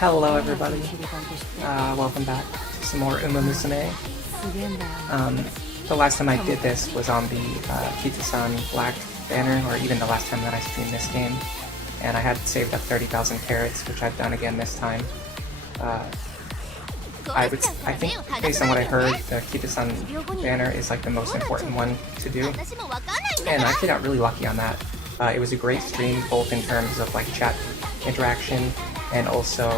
Hello everybody, welcome back to some more Musume. The last time I did this was on the Kita-san Black banner, or even the last time that I streamed this game, and I had saved up 30,000 carats, which I've done again this time. I think, based on what I heard, the Kita-san banner is like the most important one to do, and I actually got really lucky on that. It was a great stream, both in terms of like chat interaction and also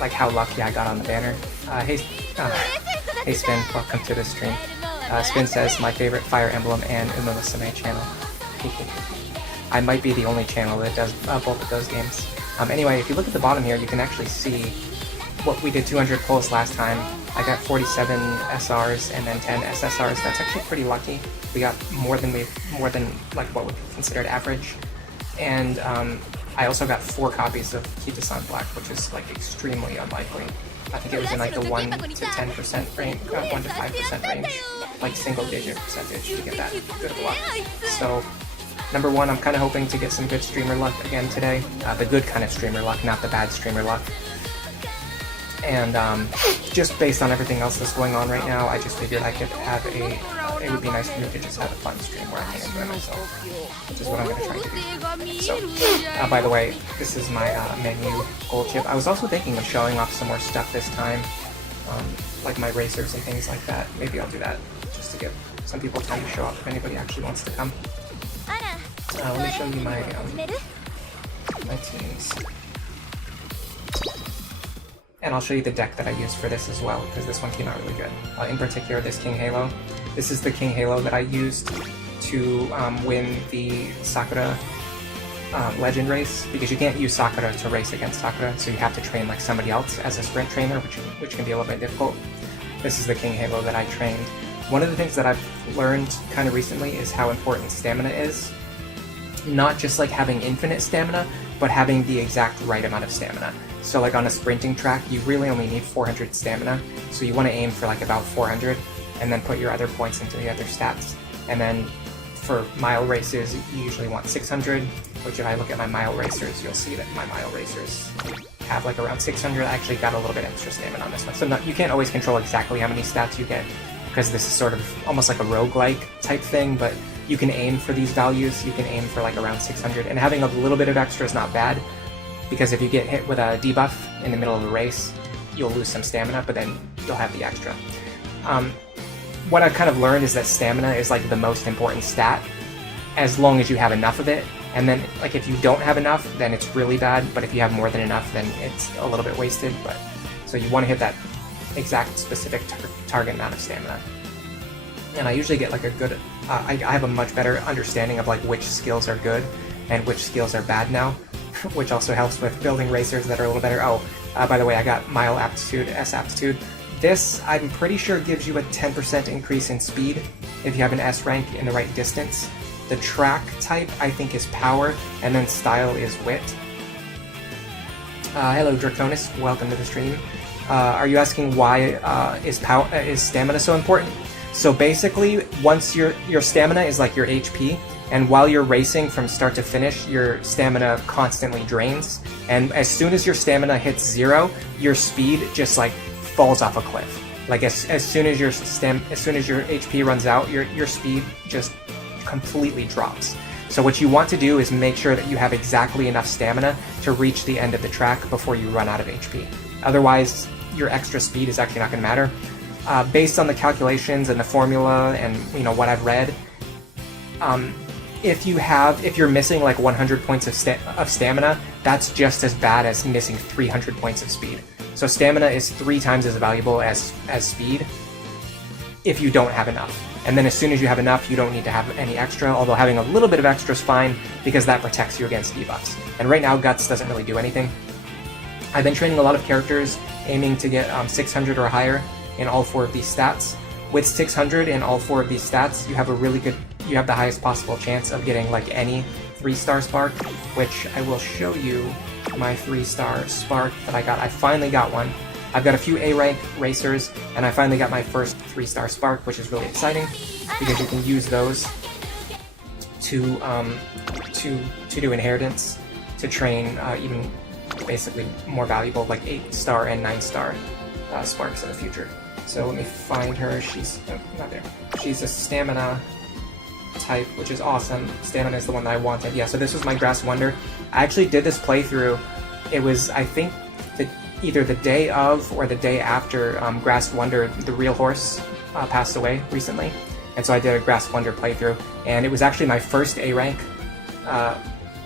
like how lucky I got on the banner. Hey Spin, welcome to the stream. Spin says, my favorite Fire Emblem and Musume channel. I might be the only channel that does both of those games. Anyway, if you look at the bottom here, you can actually see what we did 200 pulls last time. I got 47 SRs and then 10 SSRs. That's actually pretty lucky. We got more than like what would be considered average. And I also got 4 copies of Kita-san Black, which is like extremely unlikely. I think it was in like the 1 to 10% range, 1 to 5% range, like single digit percentage to get that good of luck. So, number one, I'm kind of hoping to get some good streamer luck again today. The good kind of streamer luck, not the bad streamer luck. And just based on everything else that's going on right now, I just figured I could have it would be nice for me to just have a fun stream where I can enjoy myself, which is what I'm going to try to do. So, by the way, this is my menu gold chip. I was also thinking of showing off some more stuff this time, like my racers and things like that. Maybe I'll do that, just to give some people time to show up if anybody actually wants to come. Let me show you my teams. And I'll show you the deck that I used for this as well, because this one came out really good. In particular, this King Halo. This is the King Halo that I used to win the Sakura Legend race, because you can't use Sakura to race against Sakura, so you have to train like somebody else as a sprint trainer, which can be a little bit difficult. This is the King Halo that I trained. One of the things that I've learned kind of recently is how important stamina is. Not just like having infinite stamina, but having the exact right amount of stamina. So like on a sprinting track, you really only need 400 stamina, so you want to aim for like about 400, and then put your other points into the other stats. And then for mile races, you usually want 600, which if I look at my mile racers, you'll see that my mile racers have like around 600. I actually got a little bit extra stamina on this one. So you can't always control exactly how many stats you get, because this is sort of almost like a roguelike type thing, but you can aim for these values. You can aim for like around 600, and having a little bit of extra is not bad, because if you get hit with a debuff in the middle of a race, you'll lose some stamina, but then you'll have the extra. What I've kind of learned is that stamina is like the most important stat, as long as you have enough of it. And then like if you don't have enough, then it's really bad, but if you have more than enough, then it's a little bit wasted. But so you want to hit that exact specific target amount of stamina. And I usually get like a good, I have a much better understanding of like which skills are good and which skills are bad now, which also helps with building racers that are a little better. Oh, by the way, I got Mile Aptitude, S Aptitude. This, I'm pretty sure, gives you a 10% increase in speed if you have an S rank in the right distance. The track type, I think, is Power, and then Style is Wit. Hello, Draconis. Welcome to the stream. Are you asking why is stamina so important? So basically, once your stamina is like your HP, and while you're racing from start to finish, your stamina constantly drains. And as soon as your stamina hits 0, your speed just like falls off a cliff. Like as soon as your HP runs out, your speed just completely drops. So what you want to do is make sure that you have exactly enough stamina to reach the end of the track before you run out of HP. Otherwise, your extra speed is actually not going to matter. Based on the calculations and the formula and what I've read, if you're missing like 100 points of stamina, that's just as bad as missing 300 points of speed. So stamina is 3 times as valuable as speed if you don't have enough. And then as soon as you have enough, you don't need to have any extra, although having a little bit of extra is fine, because that protects you against debuffs. And right now, Guts doesn't really do anything. I've been training a lot of characters, aiming to get 600 or higher in all 4 of these stats. With 600 in all 4 of these stats, you have the highest possible chance of getting like any 3-star spark, which I will show you my 3-star spark that I got. I finally got one. I've got a few A-rank racers, and I finally got my first 3-star spark, which is really exciting, because you can use those to do inheritance, to train even basically more valuable, like 8-star and 9-star sparks in the future. So let me find her. She's not there. She's a stamina type, which is awesome. Stamina is the one that I wanted. Yeah, so this was my Grass Wonder. I actually did this playthrough. It was, I think, either the day of or the day after Grass Wonder, the real horse, passed away recently. And so I did a Grass Wonder playthrough. And it was actually my first A rank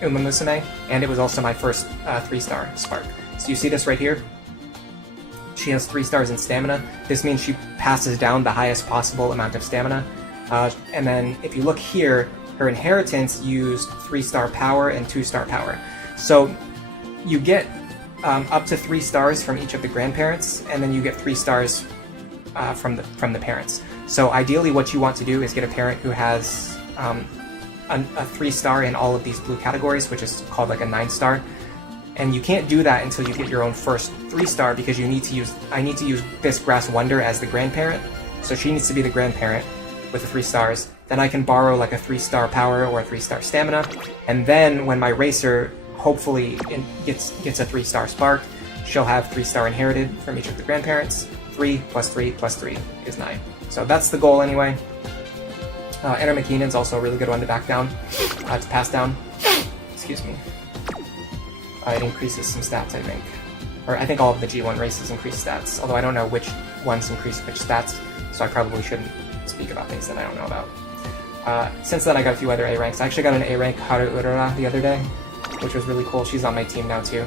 Uma Musume, and it was also my first 3-star spark. So you see this right here? She has 3 stars in stamina. This means she passes down the highest possible amount of stamina. And then if you look here, her inheritance used 3-star power and 2-star power. So you get up to 3 stars from each of the grandparents, and then you get 3 stars from the parents. So ideally what you want to do is get a parent who has a 3-star in all of these blue categories, which is called like a 9-star. And you can't do that until you get your own first 3-star, because I need to use this Grass Wonder as the grandparent. So she needs to be the grandparent with the 3 stars. Then I can borrow like a 3-star power or a 3-star stamina. And then when my racer hopefully gets a 3-star spark, she'll have 3-star inherited from each of the grandparents. 3 plus 3 plus 3 is 9. So that's the goal anyway. Enter McKinnon's also a really good one to back down, to pass down. Excuse me. It increases some stats, I think. Or I think all of the G1 races increase stats, although I don't know which ones increase which stats, so I probably shouldn't speak about things that I don't know about. Since then I got a few other A ranks. I actually got an A rank Haru Urara the other day, which was really cool. She's on my team now too.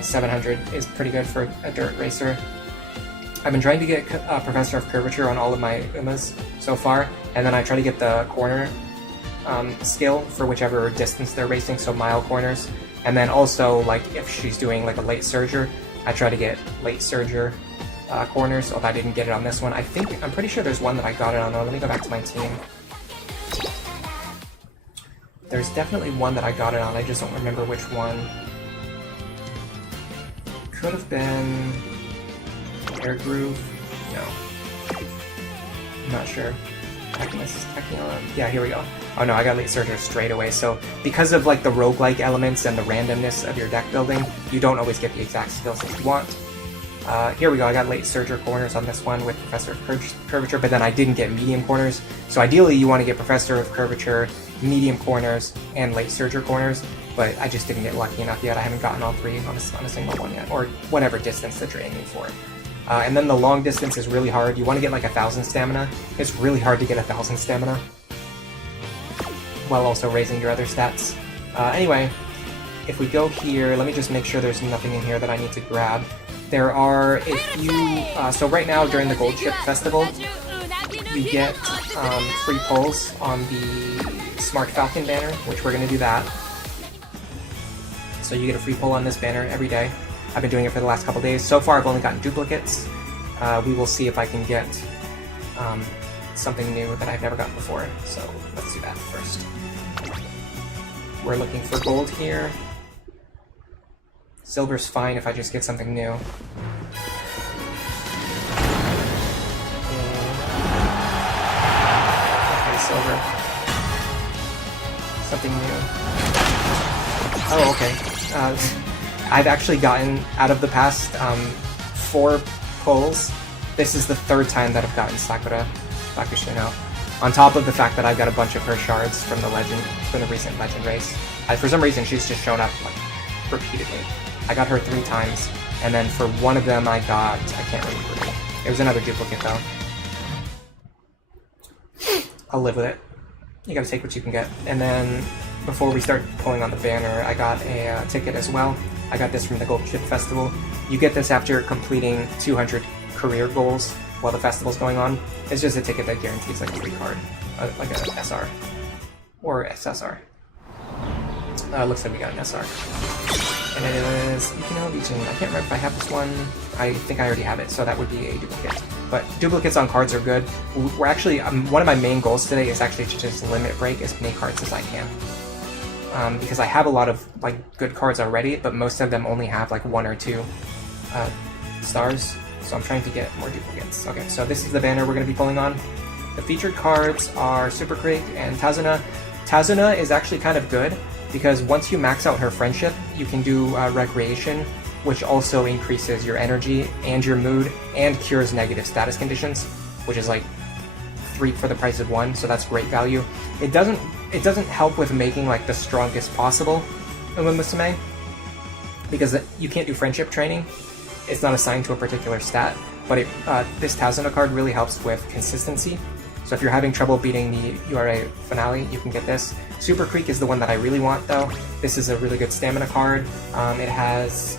700 is pretty good for a dirt racer. I've been trying to get Professor of Curvature on all of my Umas so far, and then I try to get the corner skill for whichever distance they're racing, so mile corners. And then also, like, if she's doing like a late surger, I try to get late surger corners, although I didn't get it on this one. I'm pretty sure there's one that I got it on. Let me go back to my team. There's definitely one that I got it on, I just don't remember which one. Could have been Air Groove? No. I'm not sure. Yeah, here we go. Oh no, I got Late Surger straight away. So because of like the roguelike elements and the randomness of your deck building, you don't always get the exact skills that you want. Here we go, I got Late Surger corners on this one with Professor of Curvature, but then I didn't get medium corners. So ideally you want to get Professor of Curvature, medium corners, and Late Surger corners, but I just didn't get lucky enough yet. I haven't gotten all 3 on a single one yet, or whatever distance that you're aiming for. And then the long distance is really hard. You want to get like 1,000 stamina. It's really hard to get 1,000 stamina while also raising your other stats. Anyway, if we go here, let me just make sure there's nothing in here that I need to grab. There are a few... so right now, during the Gold Chip Festival, you get free pulls on the Smart Falcon banner, which we're going to do that. So you get a free pull on this banner every day. I've been doing it for the last couple days. So far, I've only gotten duplicates. We will see if I can get something new that I've never gotten before. So let's do that first. We're looking for gold here. Silver's fine if I just get something new. Okay, silver. Something new. Oh, okay. I've actually gotten, out of the past 4 pulls, this is the 3rd time that I've gotten Sakura Bakushino. On top of the fact that I've got a bunch of her shards from the recent Legend race. For some reason, she's just shown up like repeatedly. I got her 3 times, and then for one of them I can't remember. It was another duplicate though. I'll live with it. You gotta take what you can get. And then, before we start pulling on the banner, I got a ticket as well. I got this from the Gold Chip Festival. You get this after completing 200 career goals while the festival's going on. It's just a ticket that guarantees like a free card, like a SR or SSR. Looks like we got an SR. And it is Yukino Legion. I can't remember if I have this one. I think I already have it, so that would be a duplicate. But duplicates on cards are good. We're actually, one of my main goals today is actually to just limit break as many cards as I can. Because I have a lot of like good cards already, but most of them only have like 1 or 2 stars, so I'm trying to get more duplicates. Okay, so this is the banner we're going to be pulling on. The featured cards are Super Crate and Tazuna. Tazuna is actually kind of good. because once you max out her friendship, you can do recreation, which also increases your energy and your mood and cures negative status conditions, which is like 3 for the price of 1, so that's great value. It doesn't help with making like the strongest possible of a Musume, because you can't do friendship training. It's not assigned to a particular stat, but this Tazuna card really helps with consistency. So if you're having trouble beating the URA finale, you can get this. Super Creek is the one that I really want, though. This is a really good stamina card. It has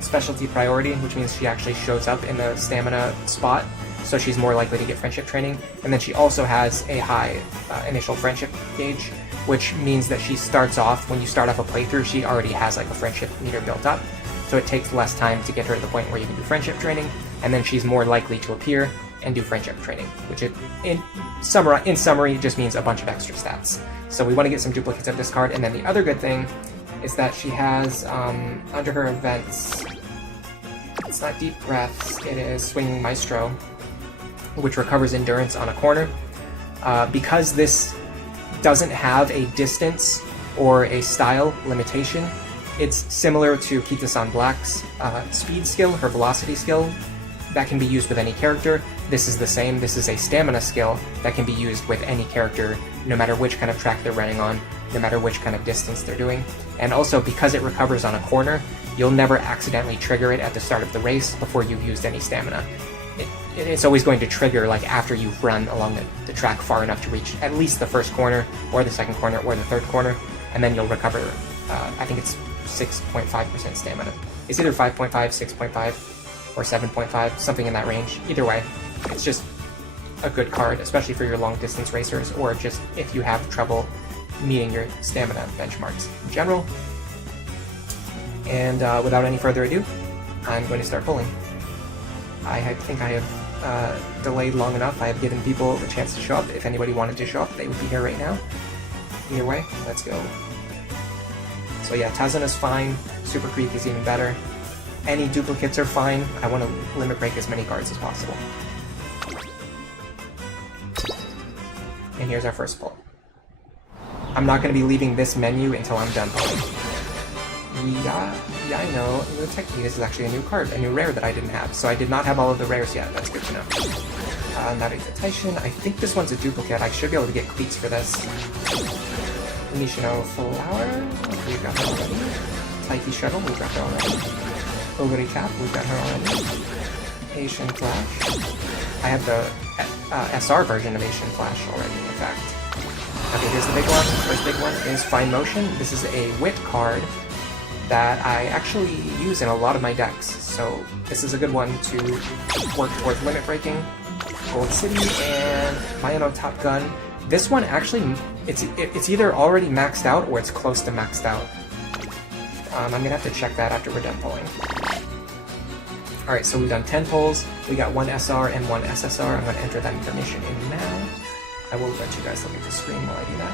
specialty priority, which means she actually shows up in the stamina spot, so she's more likely to get friendship training. And then she also has a high initial friendship gauge, which means that she starts off, when you start off a playthrough, she already has like a friendship meter built up. So it takes less time to get her to the point where you can do friendship training, and then she's more likely to appear and do friendship training, which in summary just means a bunch of extra stats. So we want to get some duplicates of this card. And then the other good thing is that she has, under her events, it's not Deep Breaths, it is Swinging Maestro, which recovers endurance on a corner. Because this doesn't have a distance or a style limitation, it's similar to Kita-san Black's speed skill, her velocity skill, that can be used with any character. This is the same. This is a stamina skill that can be used with any character, no matter which kind of track they're running on, no matter which kind of distance they're doing. And also, because it recovers on a corner, you'll never accidentally trigger it at the start of the race before you've used any stamina. It's always going to trigger like after you've run along the track far enough to reach at least the first corner, or the second corner, or the third corner, and then you'll recover, I think it's 6.5% stamina. It's either 5.5, 6.5, or 7.5, something in that range. Either way, it's just a good card, especially for your long distance racers, or just if you have trouble meeting your stamina benchmarks in general. And without any further ado, I'm going to start pulling. I think I have delayed long enough. I have given people the chance to show up. If anybody wanted to show up, they would be here right now. Either way, let's go. So yeah, Tazuna's fine. Super Creek is even better. Any duplicates are fine. I want to limit break as many cards as possible. And here's our first pull. I'm not going to be leaving this menu until I'm done pulling. Yeah, I know. The technique, this is actually a new card, a new rare that I didn't have. So I did not have all of the rares yet. That's good to know. Navitation. I think this one's a duplicate. I should be able to get cleats for this. Nishino Flower. We've got her already. Taiki Shuttle. We've got her already. Ogre Cap, we've got her already. Asian Flash. I have the SR version of Asian Flash already, in fact. Okay, here's the big one. First big one is Fine Motion. This is a Wit card that I actually use in a lot of my decks, so this is a good one to work towards limit breaking. Gold City and Mayano Top Gun. This one actually, it's either already maxed out or it's close to maxed out. I'm gonna have to check that after we're done pulling. Alright, so we've done 10 pulls, we got 1 SR and 1 SSR. I'm gonna enter that information in now. I will let you guys look at the screen while I do that.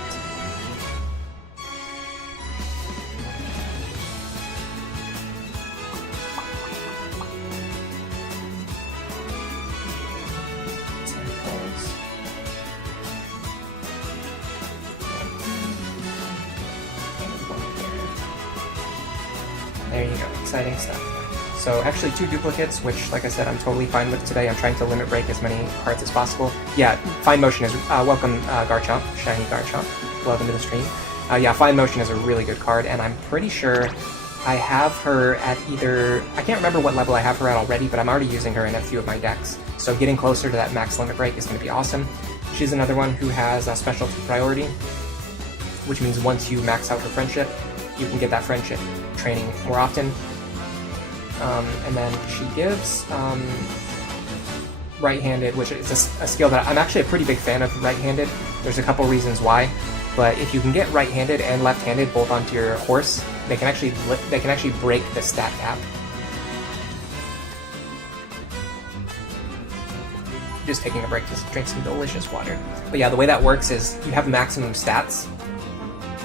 There you go, exciting stuff. So actually 2 duplicates, which like I said, I'm totally fine with today. I'm trying to limit break as many cards as possible. Yeah, Fine Motion is, welcome Garchomp, Shiny Garchomp, welcome to the stream. Yeah, Fine Motion is a really good card, and I'm pretty sure I have her at either, I can't remember what level I have her at already, but I'm already using her in a few of my decks. So getting closer to that max limit break is going to be awesome. She's another one who has a specialty priority, which means once you max out her friendship, you can get that friendship training more often. And then she gives right-handed, which is a skill that I'm actually a pretty big fan of right-handed. There's a couple reasons why, but if you can get right-handed and left-handed both onto your horse, they can actually break the stat cap. Just taking a break to drink some delicious water. But yeah, the way that works is you have maximum stats.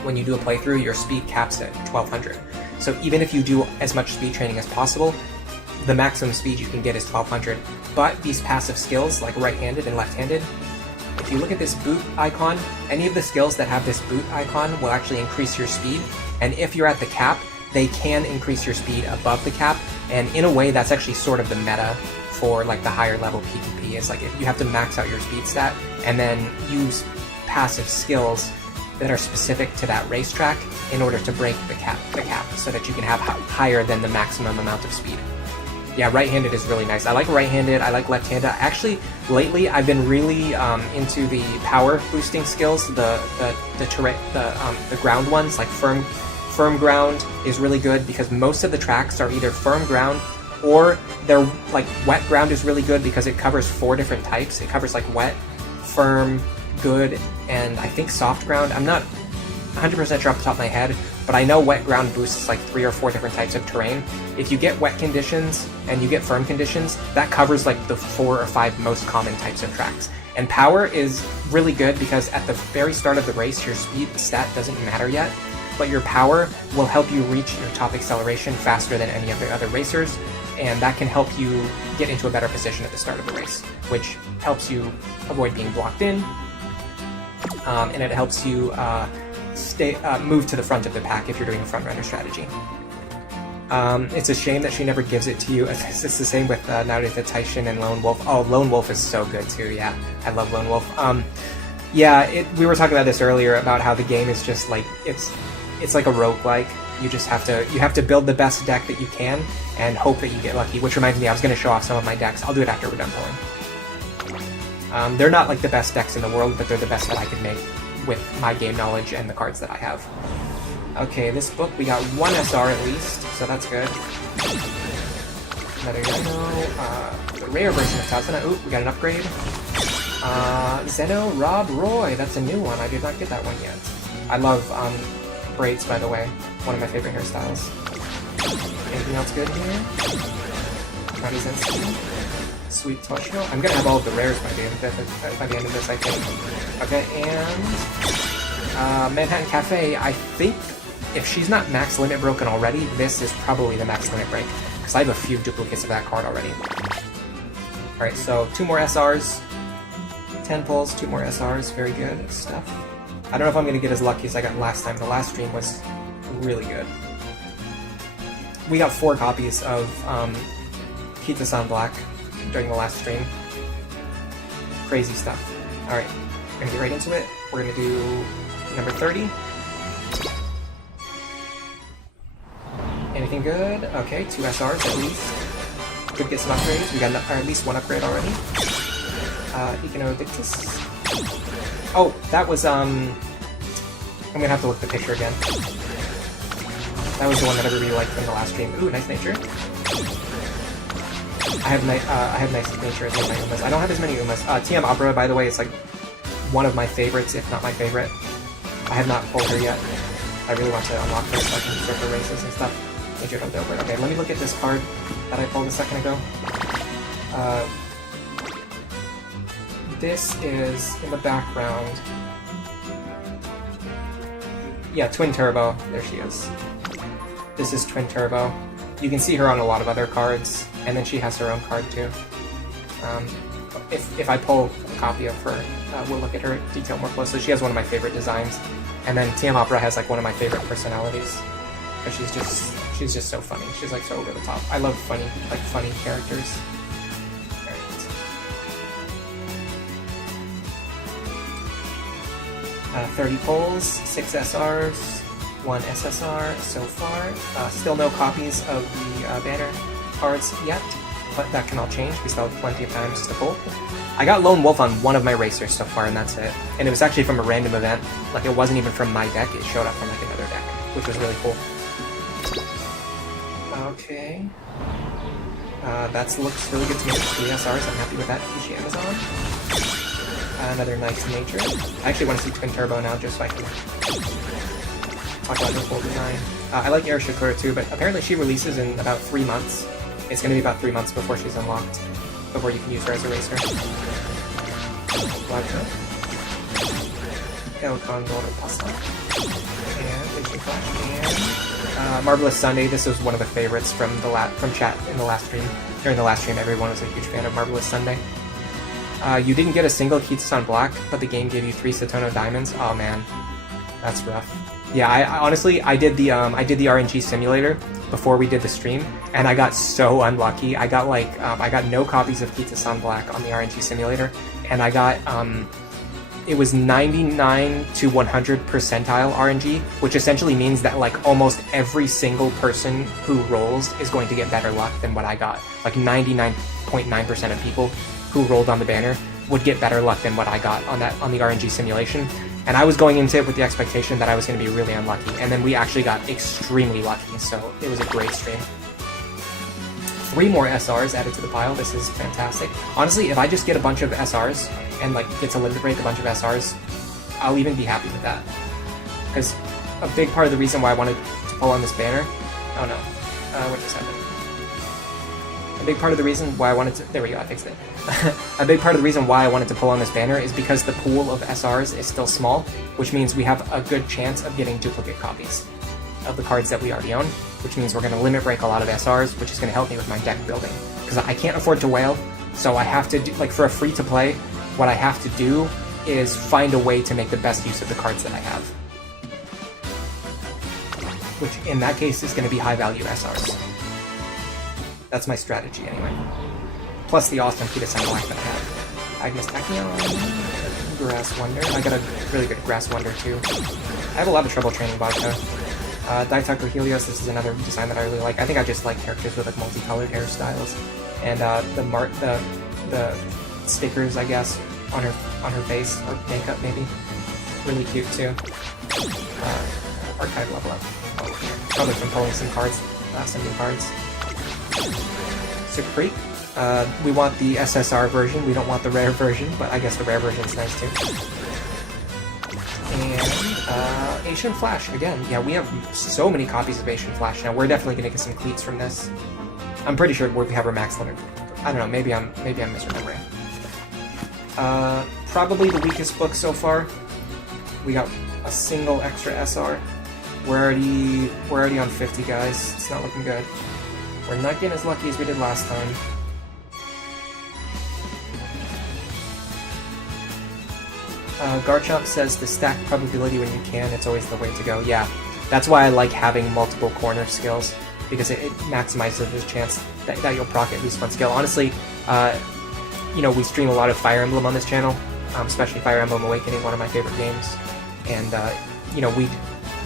When you do a playthrough, your speed caps at 1200. So even if you do as much speed training as possible, the maximum speed you can get is 1200. But these passive skills, like right-handed and left-handed, if you look at this boot icon, any of the skills that have this boot icon will actually increase your speed, and if you're at the cap, they can increase your speed above the cap, and in a way that's actually sort of the meta for like the higher level PvP. It's like if you have to max out your speed stat and then use passive skills that are specific to that racetrack in order to break the cap so that you can have higher than the maximum amount of speed. Yeah, right-handed is really nice. I like right-handed, I like left-handed. Actually, lately I've been really into the power boosting skills, the ground ones, like firm ground is really good because most of the tracks are either firm ground or they're like wet ground is really good because it covers 4 different types. It covers like wet, firm, good, and I think soft ground. I'm not 100% sure off the top of my head, but I know wet ground boosts like 3 or 4 different types of terrain. If you get wet conditions and you get firm conditions, that covers like the 4 or 5 most common types of tracks. And power is really good because at the very start of the race, your speed stat doesn't matter yet, but your power will help you reach your top acceleration faster than any of the other racers, and that can help you get into a better position at the start of the race, which helps you avoid being blocked in, and it helps you move to the front of the pack if you're doing a front runner strategy. It's a shame that she never gives it to you. It's the same with nowadays the Taishin and Lone Wolf. Oh, Lone Wolf is so good too. Yeah, I love Lone Wolf. Yeah, we were talking about this earlier about how the game is just like it's like a roguelike. You just have to build the best deck that you can and hope that you get lucky. Which reminds me, I was going to show off some of my decks. I'll do it after we're done pulling. They're not like the best decks in the world, but they're the best that I could make with my game knowledge and the cards that I have. Okay, this book, we got 1 SR at least, so that's good. Another Zeno, the rare version of Tazana. Ooh, we got an upgrade. Zeno Rob Roy, that's a new one. I did not get that one yet. I love braids, by the way. One of my favorite hairstyles. Anything else good here? Naughty Zensky. Sweet Toshio. I'm gonna have all of the rares by the end of this, I think. Okay, and Manhattan Cafe, I think if she's not max limit broken already, this is probably the max limit break, because I have a few duplicates of that card already. Alright, so 2 more SRs, 10 pulls, 2 more SRs, very good stuff. I don't know if I'm going to get as lucky as I got last time. The last stream was really good. We got 4 copies of Kita-san Black during the last stream. Crazy stuff. Alright, we're going to get right into it. We're going to do number 30. Anything good? Okay, 2 SRs at least. Could get some upgrades. We got at least 1 upgrade already. Econodictus. Oh, that was, I'm gonna have to look at the picture again. That was the one that I really liked from the last stream. Ooh, nice nature. I have nice nature as one of my Umas. I don't have as many Umas. TM Opera, by the way, is like one of my favorites, if not my favorite. I have not pulled her yet. I really want to unlock her so I can start the races and stuff. Okay, let me look at this card that I pulled a second ago. This is in the background. Yeah, Twin Turbo. There she is. This is Twin Turbo. You can see her on a lot of other cards, and then she has her own card too. If I pull a copy of her, we'll look at her detail more closely. She has one of my favorite designs, and then TM Opera has like one of my favorite personalities, because she's just so funny. She's like so over the top. I love funny characters. 30 pulls, 6 SRs, 1 SSR so far. Still no copies of the banner cards yet, but that can all change. We still have plenty of times to pull. I got Lone Wolf on one of my racers so far, and that's it. And it was actually from a random event. Like, it wasn't even from my deck. It showed up from like another deck, which was really cool. Okay. That looks really good to me. 3 SRs, I'm happy with that. Ishi Amazon. Another nice nature. I actually want to see Twin Turbo now, just so I can talk about her full design. I like Air Shakura too, but apparently she releases in about 3 months. It's going to be about 3 months before she's unlocked, before you can use her as a racer. Blackjack. El Condor Pasta. And Vision Flash. And Marvelous Sunday. This was one of the favorites from chat in the last stream. During the last stream, everyone was a huge fan of Marvelous Sunday. You didn't get a single Kitsu-san Black, but the game gave you 3 Satono Diamonds. Oh man, that's rough. Yeah, I honestly, I did the RNG simulator before we did the stream, and I got so unlucky. I got like, I got no copies of Kitsu-san Black on the RNG simulator, and I got, it was 99 to 100 percentile RNG, which essentially means that like almost every single person who rolls is going to get better luck than what I got. Like 99.9% of people who rolled on the banner would get better luck than what I got on the RNG simulation. And I was going into it with the expectation that I was going to be really unlucky, and then we actually got extremely lucky, so it was a great stream. 3 more SRs added to the pile. This is fantastic. Honestly, if I just get a bunch of SRs and like get to limit break a bunch of SRs, I'll even be happy with that. Because a big part of the reason why I wanted to pull on this banner... Oh no. What just happened? A big part of the reason why I wanted to... There we go, I fixed it. A big part of the reason why I wanted to pull on this banner is because the pool of SRs is still small, which means we have a good chance of getting duplicate copies of the cards that we already own, which means we're going to limit break a lot of SRs, which is going to help me with my deck building. Because I can't afford to whale, so I have to do, like for a free-to-play, what I have to do is find a way to make the best use of the cards that I have. Which, in that case, is going to be high-value SRs. That's my strategy, anyway. Plus the awesome Kitsu-san Black that I have. Agnes Tachyon, Grass Wonder. I got a really good Grass Wonder, too. I have a lot of trouble training vodka. Daitaku Helios, this is another design that I really like. I think I just like characters with like multicolored hairstyles. And the stickers, I guess, on her face, or makeup maybe. Really cute too. Archive level up. Oh, probably from pulling some cards, some new cards. Super Creek. We want the SSR version, we don't want the rare version, but I guess the rare version is nice too. And Asian Flash, again. Yeah, we have so many copies of Asian Flash now. We're definitely going to get some cleats from this. I'm pretty sure we have our max limit. I don't know, maybe I'm misremembering. Probably the weakest book so far. We got a single extra SR. We're already on 50, guys. It's not looking good. We're not getting as lucky as we did last time. Garchomp says the stack probability when you can, it's always the way to go. Yeah, that's why I like having multiple corner skills, because it maximizes the chance that you'll proc at least one skill. Honestly, you know, we stream a lot of Fire Emblem on this channel, especially Fire Emblem Awakening, one of my favorite games. And, you know,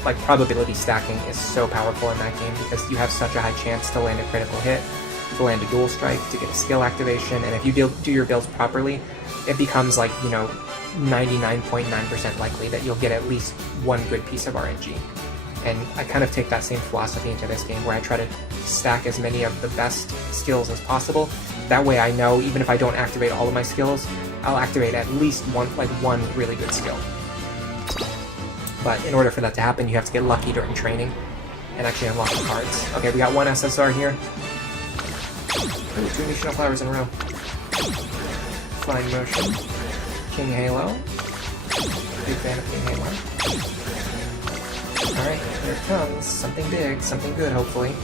like, probability stacking is so powerful in that game because you have such a high chance to land a critical hit, to land a dual strike, to get a skill activation, and if you do your builds properly, it becomes like, you know, 99.9% likely that you'll get at least one good piece of RNG. And I kind of take that same philosophy into this game, where I try to stack as many of the best skills as possible. That way I know, even if I don't activate all of my skills, I'll activate at least one really good skill. But in order for that to happen, you have to get lucky during training and actually unlock the cards. Okay, we got one SSR here. Ooh, 2 Nishino Flowers in a row. Flying Motion. King Halo. Big fan of King Halo. Alright, here it comes. Something big, something good, hopefully. It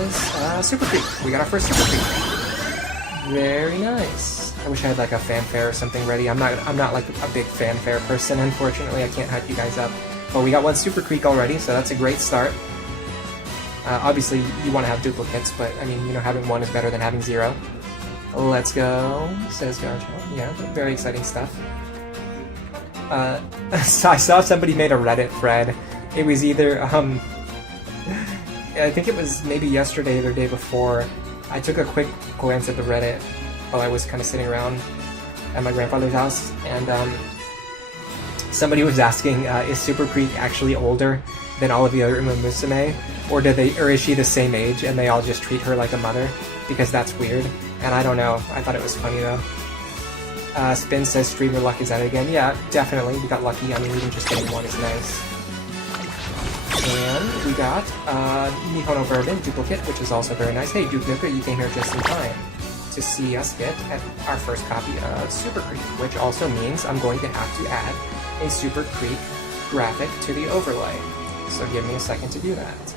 is Super Creek. We got our first Super Creek. Very nice. I wish I had like a fanfare or something ready. I'm not like a big fanfare person, unfortunately. I can't hype you guys up. But we got one Super Creek already, so that's a great start. Obviously, you want to have duplicates, but I mean, you know, having one is better than having 0. Let's go, says Garcho. Yeah, very exciting stuff. So I saw somebody made a Reddit thread. It was either, I think it was maybe yesterday or the day before. I took a quick glance at the Reddit while I was kind of sitting around at my grandfather's house, and somebody was asking, is Super Creek actually older than all of the other Musume, or is she the same age and they all just treat her like a mother? Because that's weird, and I don't know. I thought it was funny though. Spin says streamer luck is at it again. Yeah, definitely. We got lucky. I mean, even just getting one is nice. And we got Nihono Bourbon duplicate, which is also very nice. Hey, Duke Nuka, you came here just in time to see us get our first copy of Super Creek, which also means I'm going to have to add a Super Creek graphic to the overlay. So give me a second to do that.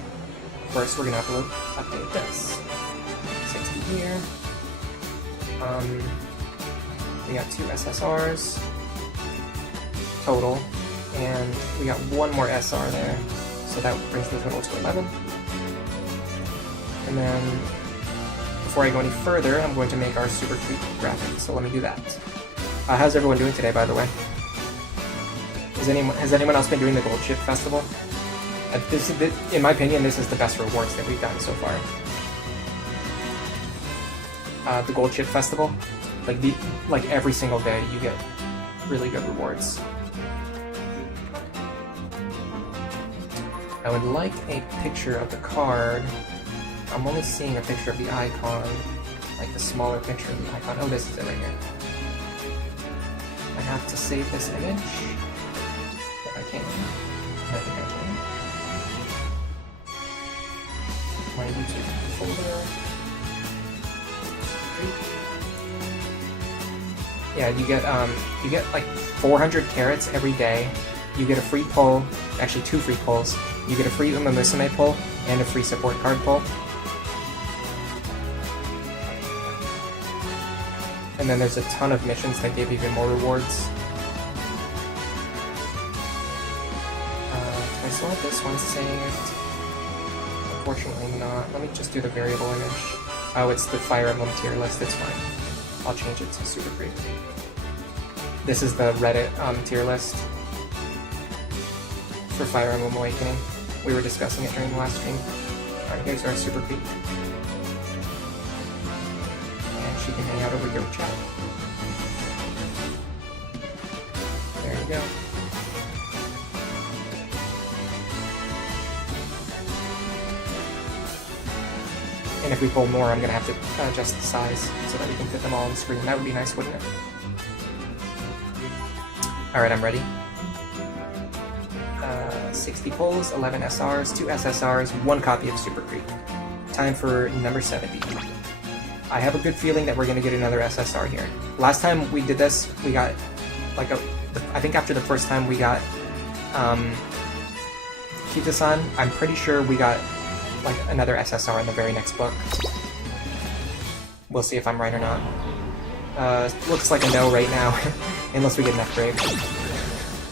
First, we're going to have to update this. 60 here. We got 2 SSRs total, and we got 1 more SR there, so that brings the total to 11. And then, before I go any further, I'm going to make our Super Creep graphic, so let me do that. How's everyone doing today, by the way? Has anyone else been doing the Gold Chip Festival? In my opinion, this is the best rewards that we've gotten so far. The Gold Chip Festival, like every single day, you get really good rewards. I would like a picture of the card. I'm only seeing a picture of the icon, like the smaller picture of the icon. Oh, this is it right here. I have to save this image. If I can. I think I can. My YouTube folder. Yeah, you get like 400 carrots every day. You get a free pull, actually 2 free pulls. You get a free Musume pull and a free support card pull. And then there's a ton of missions that give even more rewards. Can I still have this one saved? Unfortunately not. Let me just do the variable image. Oh, it's the Fire Emblem tier list, it's fine. I'll change it to Super Creep. This is the Reddit tier list for Fire Emblem Awakening. We were discussing it during the last stream. Alright, here's our Super Creep. And she can hang out over here with chat. There you go. And if we pull more, I'm going to have to adjust the size so that we can fit them all on the screen. That would be nice, wouldn't it? Alright, I'm ready. 60 pulls, 11 SRs, 2 SSRs, 1 copy of Super Creep. Time for number 70. I have a good feeling that we're going to get another SSR here. Last time we did this, we got like I think after the first time we got Kita-san, I'm pretty sure we got like another SSR in the very next book. We'll see if I'm right or not. Looks like a no right now, unless we get an upgrade.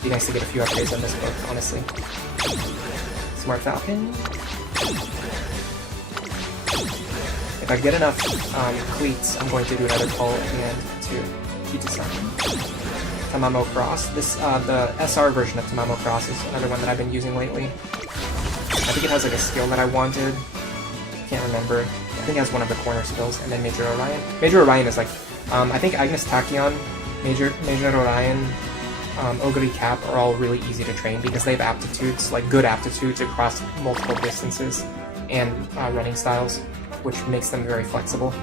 Be nice to get a few upgrades on this book, honestly. Smart Falcon. If I get enough cleats, I'm going to do another pull at the end to Kita-san. Tamamo Cross. This the SR version of Tamamo Cross is another one that I've been using lately. I think it has like a skill that I wanted. Can't remember. I think it has one of the corner skills, and then Major Orion. Major Orion is like, I think Agnes Tachyon, Major Orion, Ogre Cap are all really easy to train because they have aptitudes, like good aptitudes across multiple distances and running styles, which makes them very flexible.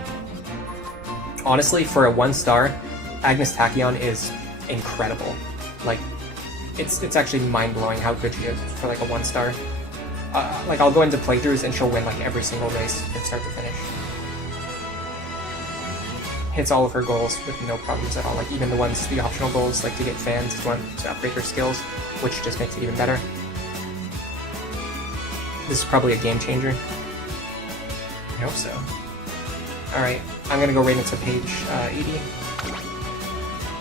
Honestly, for a 1-star, Agnes Tachyon is incredible. Like, it's actually mind-blowing how good she is for like a 1-star. Like, I'll go into playthroughs and she'll win like every single race from start to finish. Hits all of her goals with no problems at all, like even the optional goals, like to get fans, to upgrade her skills, which just makes it even better. This is probably a game changer. I hope so. Alright, I'm gonna go right into page 80.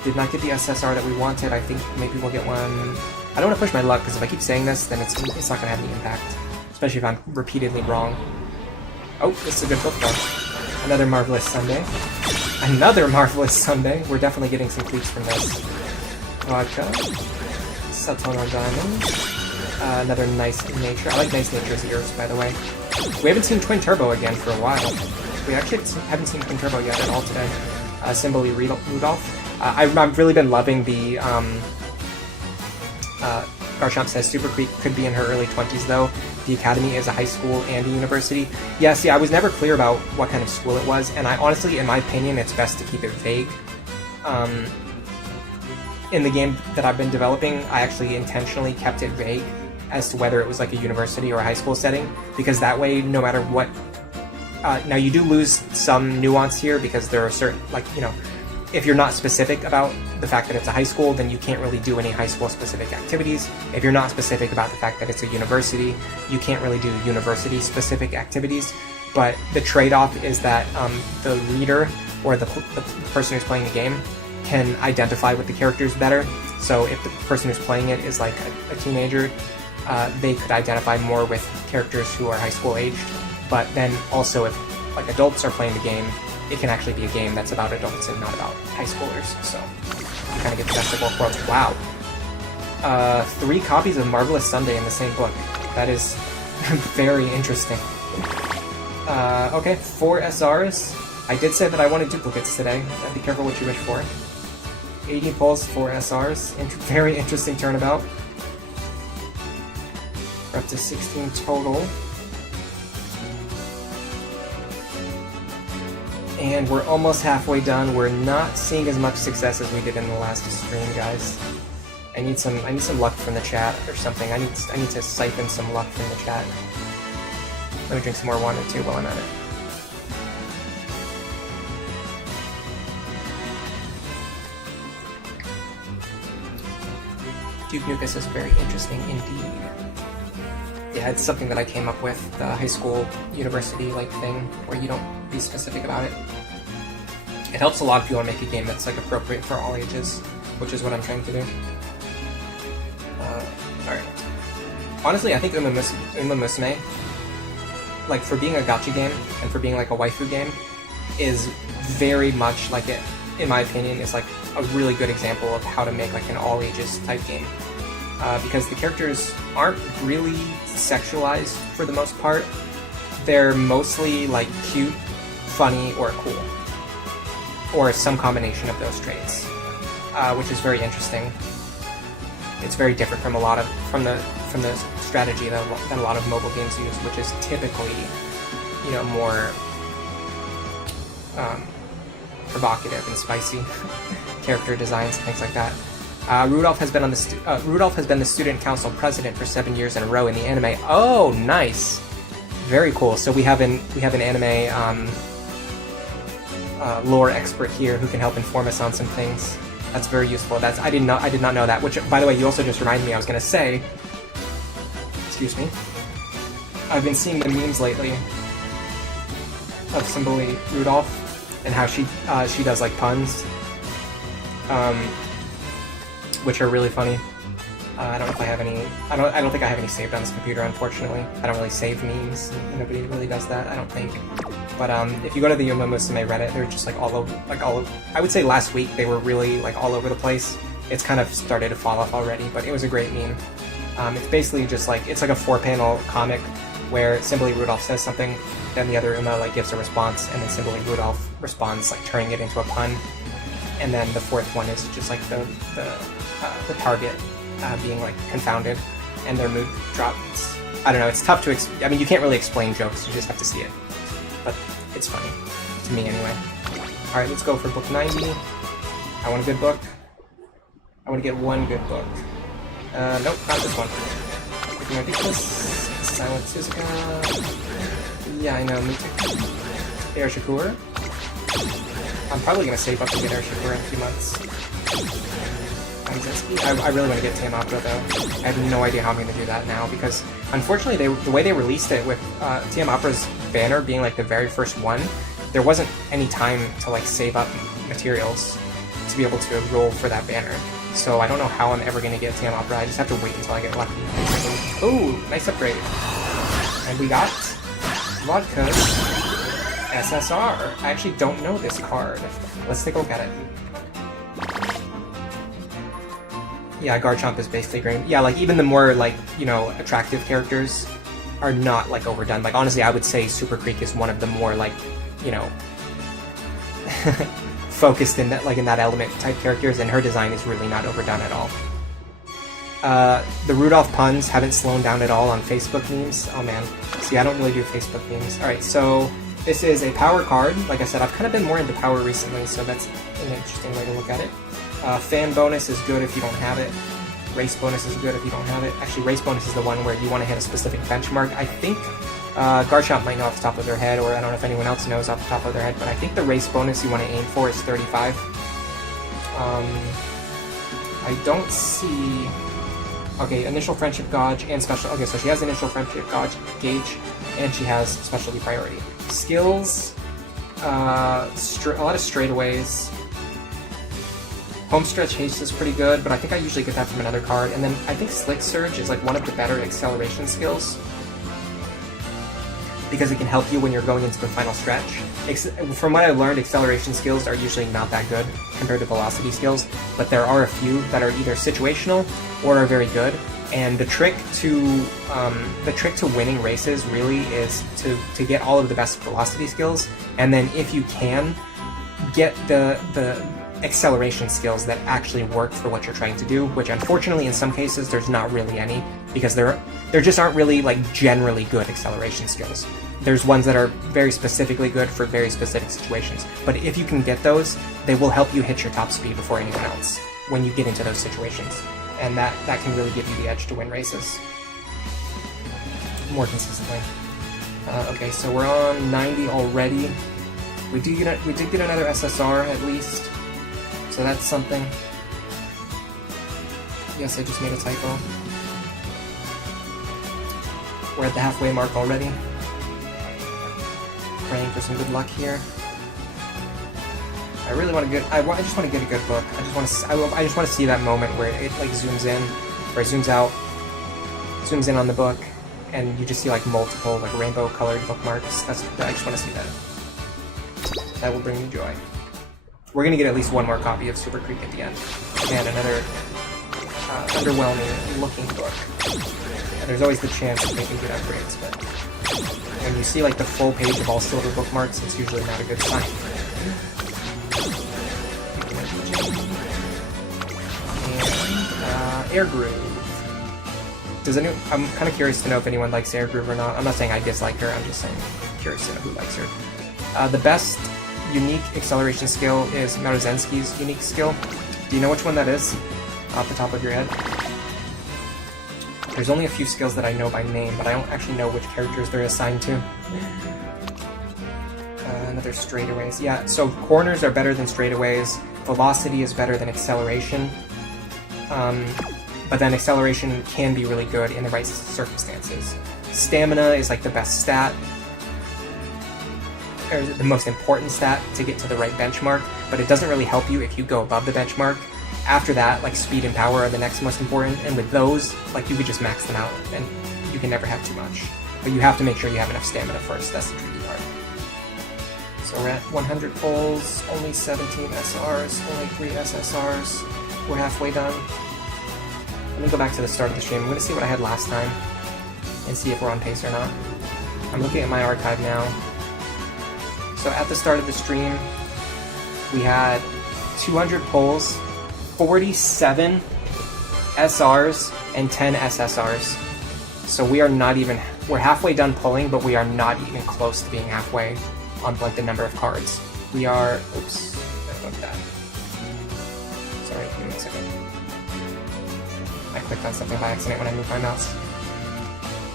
Did not get the SSR that we wanted. I think maybe we'll get one. I don't want to push my luck, because if I keep saying this, then it's not gonna have any impact. Especially if I'm repeatedly wrong. Oh, this is a good book though. Another Marvelous Sunday. Another Marvelous Sunday. We're definitely getting some cleats from this. Vodka. Satono Diamond. Another Nice Nature. I like Nice Nature's ears, by the way. We haven't seen Twin Turbo again for a while. We actually haven't seen Twin Turbo yet at all today. Simboli Rudolph. I've really been loving the... Garchomp says Super Creep could be in her early 20s though. The Academy is a high school and a university. Yeah, see, I was never clear about what kind of school it was, and I honestly, in my opinion, it's best to keep it vague. In the game that I've been developing, I actually intentionally kept it vague as to whether it was like a university or a high school setting, because that way, no matter what... now, you do lose some nuance here, because there are certain, like, you know, if you're not specific about the fact that it's a high school, then you can't really do any high school specific activities. If you're not specific about the fact that it's a university, you can't really do university specific activities. But the trade-off is that the reader, or the person who's playing the game, can identify with the characters better. So if the person who's playing it is like a teenager, they could identify more with characters who are high school aged. But then also if like adults are playing the game, it can actually be a game that's about adults and not about high schoolers. So you kind of get the best of both worlds. Wow. 3 copies of Marvelous Sunday in the same book. That is very interesting. Okay, 4 SRs. I did say that I wanted duplicates today. Be careful what you wish for. 80 pulls, 4 SRs. Very interesting turnabout. We're up to 16 total. And we're almost halfway done. We're not seeing as much success as we did in the last stream, guys. I need some luck from the chat or something. I need to siphon some luck from the chat. Let me drink some more water too while I'm at it. Duke Nukem is very interesting indeed. Yeah, it's something that I came up with, the high school, university like thing, where you don't be specific about it. It helps a lot if you want to make a game that's like appropriate for all ages, which is what I'm trying to do. Alright. Honestly, I think Uma Musume, like for being a gacha game and for being like a waifu game, is very much like it, in my opinion, is like a really good example of how to make like an all ages type game. Because the characters aren't really sexualized for the most part. They're mostly like cute, funny, or cool. Or some combination of those traits. Which is very interesting. It's very different from from the strategy that a lot of mobile games use, which is typically, you know, more provocative and spicy character designs and things like that. Rudolph has been the student council president for 7 years in a row in the anime. Oh, nice, very cool. So we have an anime lore expert here who can help inform us on some things. That's very useful. I did not know that. Which, by the way, you also just reminded me. I was going to say, excuse me. I've been seeing the memes lately of Simboli Rudolph and how she does like puns, which are really funny. I don't know if I have any. I don't think I have any saved on this computer, unfortunately. I don't really save memes. Nobody really does that, I don't think. But if you go to the Uma Musume Reddit, they're just like all over. I would say last week they were really like all over the place. It's kind of started to fall off already, but it was a great meme. It's basically just like it's like a 4-panel comic where Simboli Rudolph says something, then the other Uma like gives a response, and then Simboli Rudolph responds like turning it into a pun, and then the 4th one is just like the target being like confounded, and their mood drops. I don't know. It's tough to. I mean, you can't really explain jokes. You just have to see it. But it's funny to me anyway. All right, let's go for book 90. I want a good book. I want to get one good book. Nope, not this one. Picking my Beatless, Silent Suzuka. Yeah, I know. Me too. Air Shakur. I'm probably gonna save up to get Air Shakur in a few months. I really want to get TM Opera though. I have no idea how I'm going to do that now because unfortunately the way they released it with TM Opera's banner being like the very first one, there wasn't any time to like save up materials to be able to roll for that banner. So I don't know how I'm ever going to get TM Opera. I just have to wait until I get lucky. Ooh, nice upgrade. And we got Vodka SSR. I actually don't know this card. Let's take a look at it. Yeah, Garchomp is basically green. Yeah, like even the more like, you know, attractive characters are not like overdone. Like honestly, I would say Super Creek is one of the more like, you know, focused in that element type characters, and her design is really not overdone at all. The Rudolph puns haven't slowed down at all on Facebook memes. Oh man. See, I don't really do Facebook memes. Alright, so this is a power card. Like I said, I've kind of been more into power recently, so that's an interesting way to look at it. Fan bonus is good if you don't have it. Race bonus is good if you don't have it. Actually, race bonus is the one where you want to hit a specific benchmark. I think Garchomp might know off the top of their head, or I don't know if anyone else knows off the top of their head, but I think the race bonus you want to aim for is 35. I don't see... Okay, initial friendship gauge and special... Okay, so she has initial friendship gauge, and she has specialty priority. Skills, a lot of straightaways. Homestretch Haste is pretty good, but I think I usually get that from another card. And then I think Slick Surge is like one of the better acceleration skills, because it can help you when you're going into the final stretch. From what I learned, acceleration skills are usually not that good compared to velocity skills, but there are a few that are either situational or are very good. And the trick to winning races really is to get all of the best velocity skills, and then if you can, get the acceleration skills that actually work for what you're trying to do, which unfortunately in some cases there's not really any, because there just aren't really like generally good acceleration skills. There's ones that are very specifically good for very specific situations, but if you can get those, they will help you hit your top speed before anyone else when you get into those situations, and that can really give you the edge to win races more consistently. Okay, so we're on 90 already. We did get another SSR at least, so that's something. Yes, I just made a typo. We're at the halfway mark already. Praying for some good luck here. I really want to get. I just want to get a good book. I just want to see that moment where it like zooms in, or it zooms out, zooms in on the book, and you just see like multiple like rainbow-colored bookmarks. I just want to see that. That will bring me joy. We're gonna get at least one more copy of Super Creek at the end. Man, another underwhelming looking book. And there's always the chance of making good upgrades, but when you see like the full page of all silver bookmarks, it's usually not a good sign. And Air Groove. I'm kind of curious to know if anyone likes Air Groove or not. I'm not saying I dislike her, I'm just saying curious to know who likes her. The best unique acceleration skill is Maruzensky's unique skill. Do you know which one that is off the top of your head? There's only a few skills that I know by name, but I don't actually know which characters they're assigned to. Another straightaways. Yeah, so corners are better than straightaways. Velocity is better than acceleration. But then acceleration can be really good in the right circumstances. Stamina is like the best stat, or the most important stat to get to the right benchmark, but it doesn't really help you if you go above the benchmark. After that, like speed and power are the next most important, and with those, like you could just max them out, and you can never have too much. But you have to make sure you have enough stamina first, that's the tricky part. So we're at 100 pulls, only 17 SRs, only 3 SSRs. We're halfway done. Let me go back to the start of the stream. I'm going to see what I had last time, and see if we're on pace or not. I'm looking at my archive now. So at the start of the stream, we had 200 pulls, 47 SRs, and 10 SSRs. So we're halfway done pulling, but we are not even close to being halfway on like the number of cards. We are, oops, I clicked that. Sorry, give me a second. I clicked on something by accident when I moved my mouse.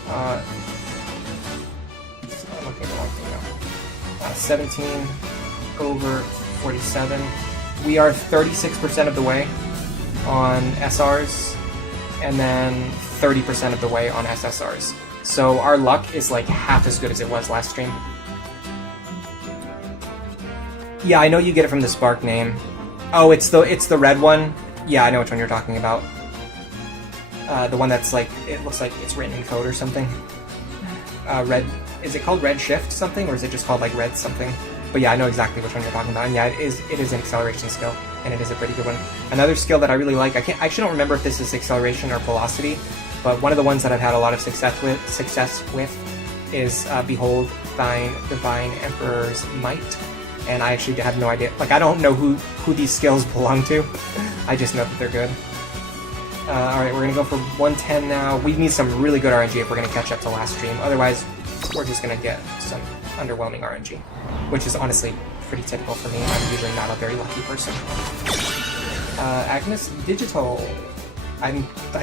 I'm looking at the wrong thing now. 17 over 47. We are 36% of the way on SRs, and then 30% of the way on SSRs. So our luck is like half as good as it was last stream. Yeah, I know you get it from the Spark name. Oh, it's the red one? Yeah, I know which one you're talking about. The one that's like, it looks like it's written in code or something. Red, is it called Red Shift something, or is it just called like Red something? But yeah, I know exactly which one you're talking about, and yeah, it is an acceleration skill, and it is a pretty good one. Another skill that I really like, I actually don't remember if this is acceleration or velocity, but one of the ones that I've had a lot of success with is Behold Thine Divine Emperor's Might, and I actually have no idea, like I don't know who these skills belong to, I just know that they're good. Alright, we're gonna go for 110 now. We need some really good RNG if we're gonna catch up to last stream, otherwise we're just gonna get some underwhelming RNG, which is honestly pretty typical for me. I'm usually not a very lucky person. Agnes Digital. I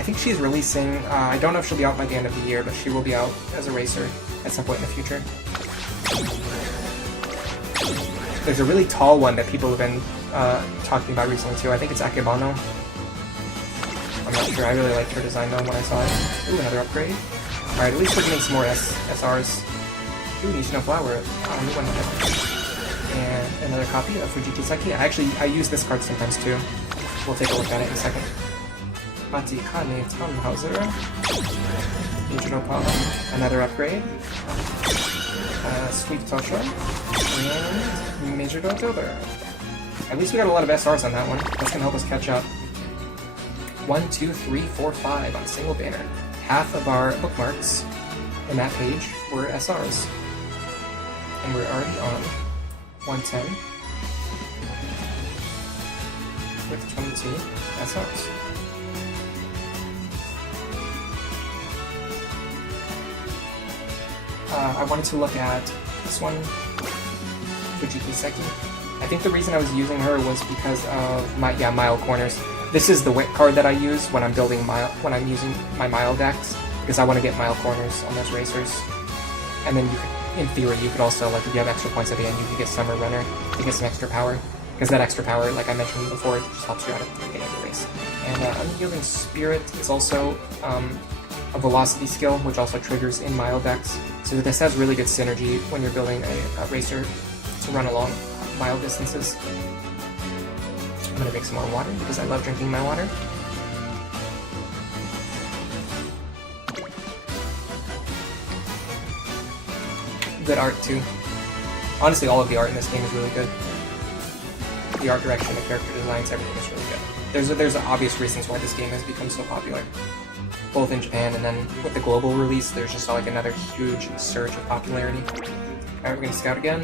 think she's releasing, I don't know if she'll be out by the end of the year, but she will be out as a racer at some point in the future. There's a really tall one that people have been talking about recently too. I think it's Akebano. I'm not sure. I really liked her design though when I saw it. Ooh, another upgrade. Alright, at least we're getting some more SRs. Ooh, Nishino Flower. Oh, new one. And another copy of Fujiki Saki. I use this card sometimes too. We'll take a look at it in a second. Matikane Tannhauser. Digital Palm. Another upgrade. Sweet Tosho. And Major Dotober. At least we got a lot of SRs on that one. That's gonna help us catch up. 1, 2, 3, 4, 5 on a single banner. Half of our bookmarks in that page were SRs. And we're already on 110 with 22 SRs. I wanted to look at this one, Fujiki Seki. I think the reason I was using her was because of my mile corners. This is the wit card that I use when I'm building when I'm using my mile decks, because I want to get mile corners on those racers. And then you could, in theory, you could also, like, if you have extra points at the end, you could get Summer Runner to get some extra power. Because that extra power, like I mentioned before, it just helps you out at the beginning of the race. And Unyielding Spirit is also a velocity skill, which also triggers in mile decks. So this has really good synergy when you're building a racer to run along mile distances. I'm gonna make some more water because I love drinking my water. Good art too. Honestly, all of the art in this game is really good. The art direction, the character designs, everything is really good. There's obvious reasons why this game has become so popular, both in Japan and then with the global release. There's just like another huge surge of popularity. Alright, we're gonna scout again.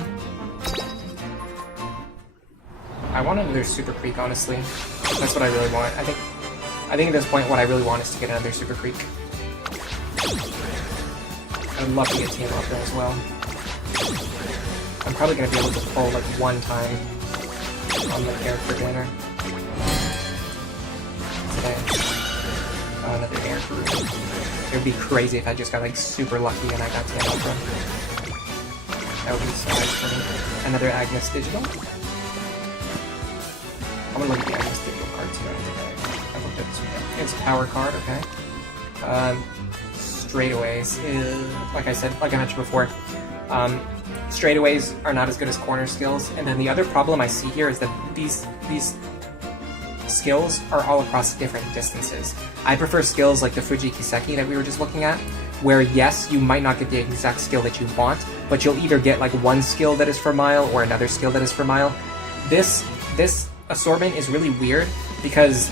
I want another Super Creek, honestly. That's what I really want. I think at this point what I really want is to get another Super Creek. I'd love to get Team Opera as well. I'm probably going to be able to pull like one time on the character banner today. Another air crew. It would be crazy if I just got like super lucky and I got Team Opera. That would be so nice for me. Another Agnes Digital. I'm gonna look at the Agnes Digital card too. I don't think I looked at this one. It's a power card, okay. Straightaways is, like I mentioned before, straightaways are not as good as corner skills. And then the other problem I see here is that these skills are all across different distances. I prefer skills like the Fujiki Seki that we were just looking at, where yes, you might not get the exact skill that you want, but you'll either get like one skill that is for mile or another skill that is for mile. This assortment is really weird because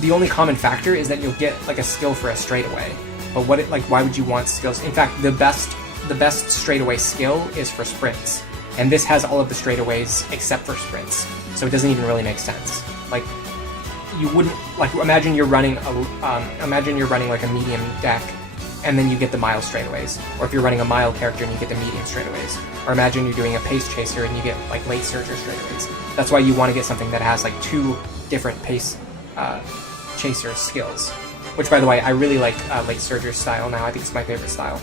the only common factor is that you'll get like a skill for a straightaway. But why would you want skills? In fact, the best straightaway skill is for sprints, and this has all of the straightaways except for sprints. So it doesn't even really make sense. Like, you wouldn't imagine you're running like a medium deck, and then you get the mile straightaways, or if you're running a mile character and you get the medium straightaways, or imagine you're doing a pace chaser and you get like late surger straightaways. That's why you want to get something that has like two different pace chaser skills. Which, by the way, I really like late surger style now. I think it's my favorite style.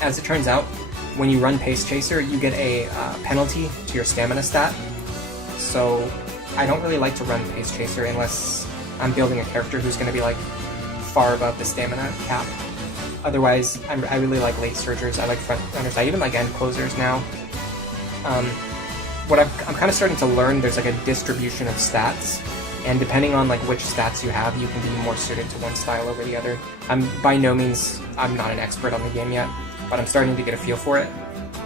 As it turns out, when you run pace chaser, you get a penalty to your stamina stat. So I don't really like to run pace chaser unless I'm building a character who's going to be like far above the stamina cap. Otherwise, I really like late surgers. I like front runners. I even like end closers now. What I'm kind of starting to learn, there's like a distribution of stats, and depending on like which stats you have, you can be more suited to one style over the other. By no means, I'm not an expert on the game yet, but I'm starting to get a feel for it,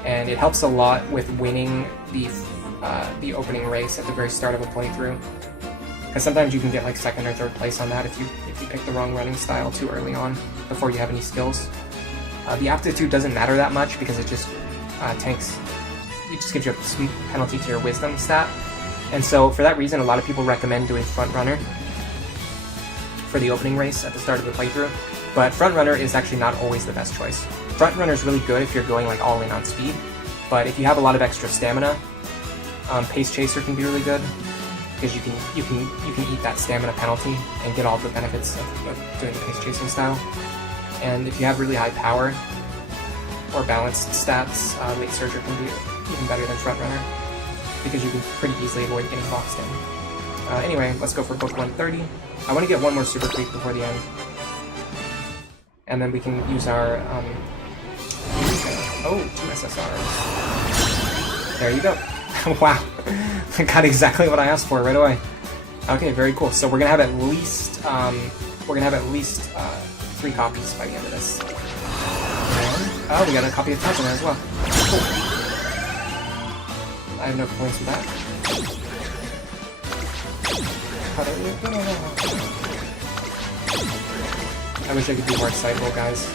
and it helps a lot with winning the opening race at the very start of a playthrough. Because sometimes you can get like second or third place on that if you pick the wrong running style too early on before you have any skills. The aptitude doesn't matter that much because it just tanks. It just gives you a penalty to your wisdom stat. And so for that reason, a lot of people recommend doing front runner for the opening race at the start of the playthrough. But front runner is actually not always the best choice. Front runner is really good if you're going like all in on speed. But if you have a lot of extra stamina, pace chaser can be really good because you can eat that stamina penalty and get all the benefits of doing the pace chasing style. And if you have really high power or balanced stats, late surger can be even better than front runner because you can pretty easily avoid getting boxed in. Anyway, let's go for book 130. I want to get one more Super Creek before the end, and then we can use our 2 SSRs. There you go. Wow, I got exactly what I asked for right away. Okay, very cool. So we're gonna have at least 3 copies by the end of this. And, oh, we got a copy of Tazuna as well. Cool. I have no complaints with that. I wish I could be more excitable, guys.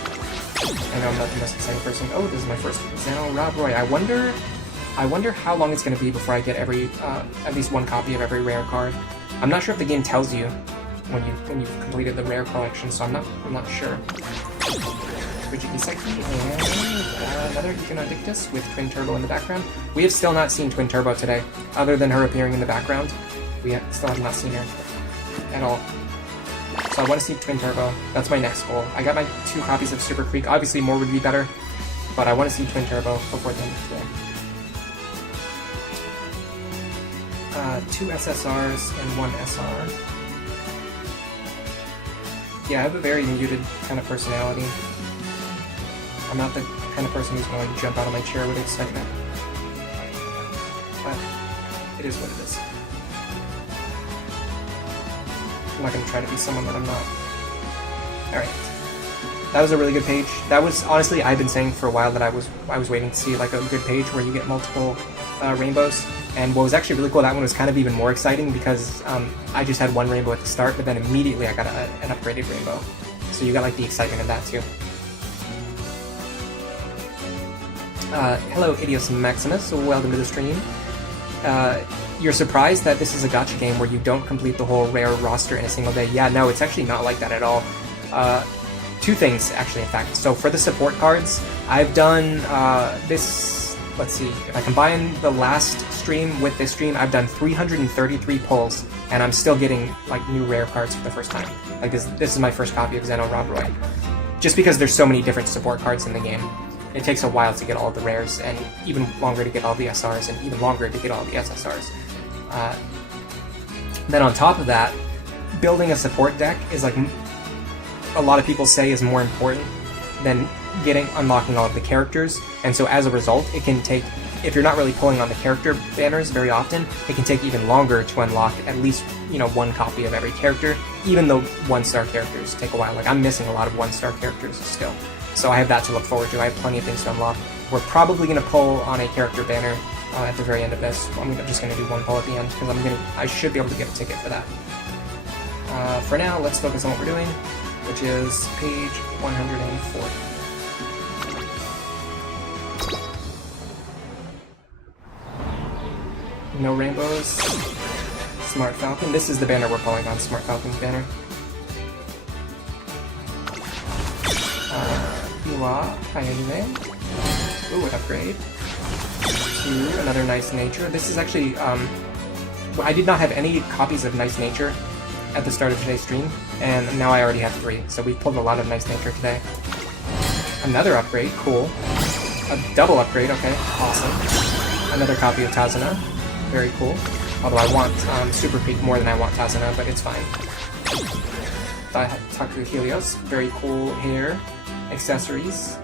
I know I'm not the most exciting person. Oh, this is my first Xeno Rob Roy. I wonder how long it's going to be before I get at least 1 copy of every rare card. I'm not sure if the game tells you when you've completed the rare collection, so I'm not sure. Rigikiseki and another Econodictus with Twin Turbo in the background. We have still not seen Twin Turbo today, other than her appearing in the background. We still have not seen her at all. So I want to see Twin Turbo. That's my next goal. I got my 2 copies of Super Creek. Obviously more would be better, but I want to see Twin Turbo before the end of the day. 2 SSRs and 1 SR. Yeah, I have a very muted kind of personality. I'm not the kind of person who's going to jump out of my chair with excitement. But it is what it is. I'm not going to try to be someone that I'm not. Alright. That was a really good page. That was, honestly, I've been saying for a while that I was waiting to see like a good page where you get multiple rainbows. And what was actually really cool, that one was kind of even more exciting because I just had 1 rainbow at the start, but then immediately I got an upgraded rainbow. So you got like the excitement of that too. Hello, Idios Maximus. Welcome to the stream. You're surprised that this is a gacha game where you don't complete the whole rare roster in a single day. Yeah, no, it's actually not like that at all. 2 things, actually, in fact. So for the support cards, I've done this... Let's see, if I combine the last stream with this stream, I've done 333 pulls, and I'm still getting, like, new rare cards for the first time. Like, this is my first copy of Xeno Rob Roy. Just because there's so many different support cards in the game. It takes a while to get all the rares, and even longer to get all the SRs, and even longer to get all the SSRs. Then on top of that, building a support deck is, like, a lot of people say is more important than unlocking all of the characters, and so as a result, it can take, if you're not really pulling on the character banners very often, it can take even longer to unlock at least, 1 copy of every character, even though 1-star characters take a while. Like, I'm missing a lot of 1-star characters still, so I have that to look forward to. I have plenty of things to unlock. We're probably going to pull on a character banner at the very end of this. I'm just going to do 1 pull at the end, because I should be able to get a ticket for that. For now, let's focus on what we're doing, which is page 104. No rainbows. Smart Falcon. This is the banner we're pulling on, Smart Falcon's banner. Iwa Hayane. Ooh, an upgrade. 2, another Nice Nature. This is actually, I did not have any copies of Nice Nature at the start of today's stream, and now I already have 3, so we pulled a lot of Nice Nature today. Another upgrade, cool. A double upgrade, okay, awesome. Another copy of Tazuna. Very cool. Although I want Super Peak more than I want Tazuna, but it's fine. Taku Helios. Very cool hair, accessories,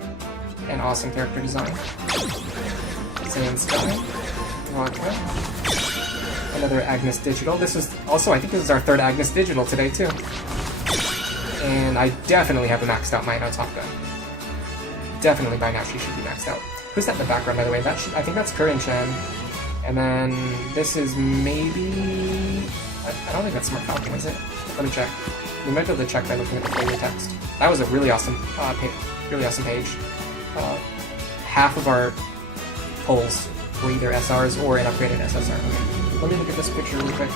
and awesome character design. Saiyan Sky. Vodka. Another Agnes Digital. This is also, I think this is our 3rd Agnes Digital today, too. And I definitely have a maxed out Maino Top Gun. Definitely by now she should be maxed out. Who's that in the background, by the way? I think that's Kurin-chan. And then this is maybe... I don't think that's Smart Falcon, is it? Let me check. We might be able to check by looking at the flavor text. That was a really awesome page. Half of our pulls were either SRs or an upgraded SSR. Okay. Let me look at this picture really quick.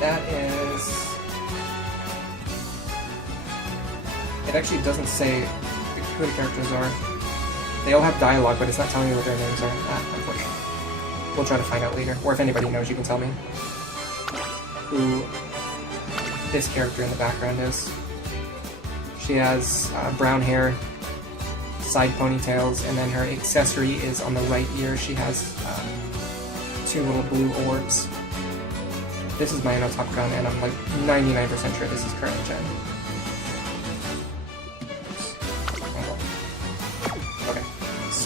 That is... It actually doesn't say who the characters are. They all have dialogue, but it's not telling me what their names are. Unfortunately. We'll try to find out later. Or if anybody knows, you can tell me who this character in the background is. She has brown hair, side ponytails, and then her accessory is on the right ear. She has 2 little blue orbs. This is my Top Gun, and I'm like 99% sure this is current gen.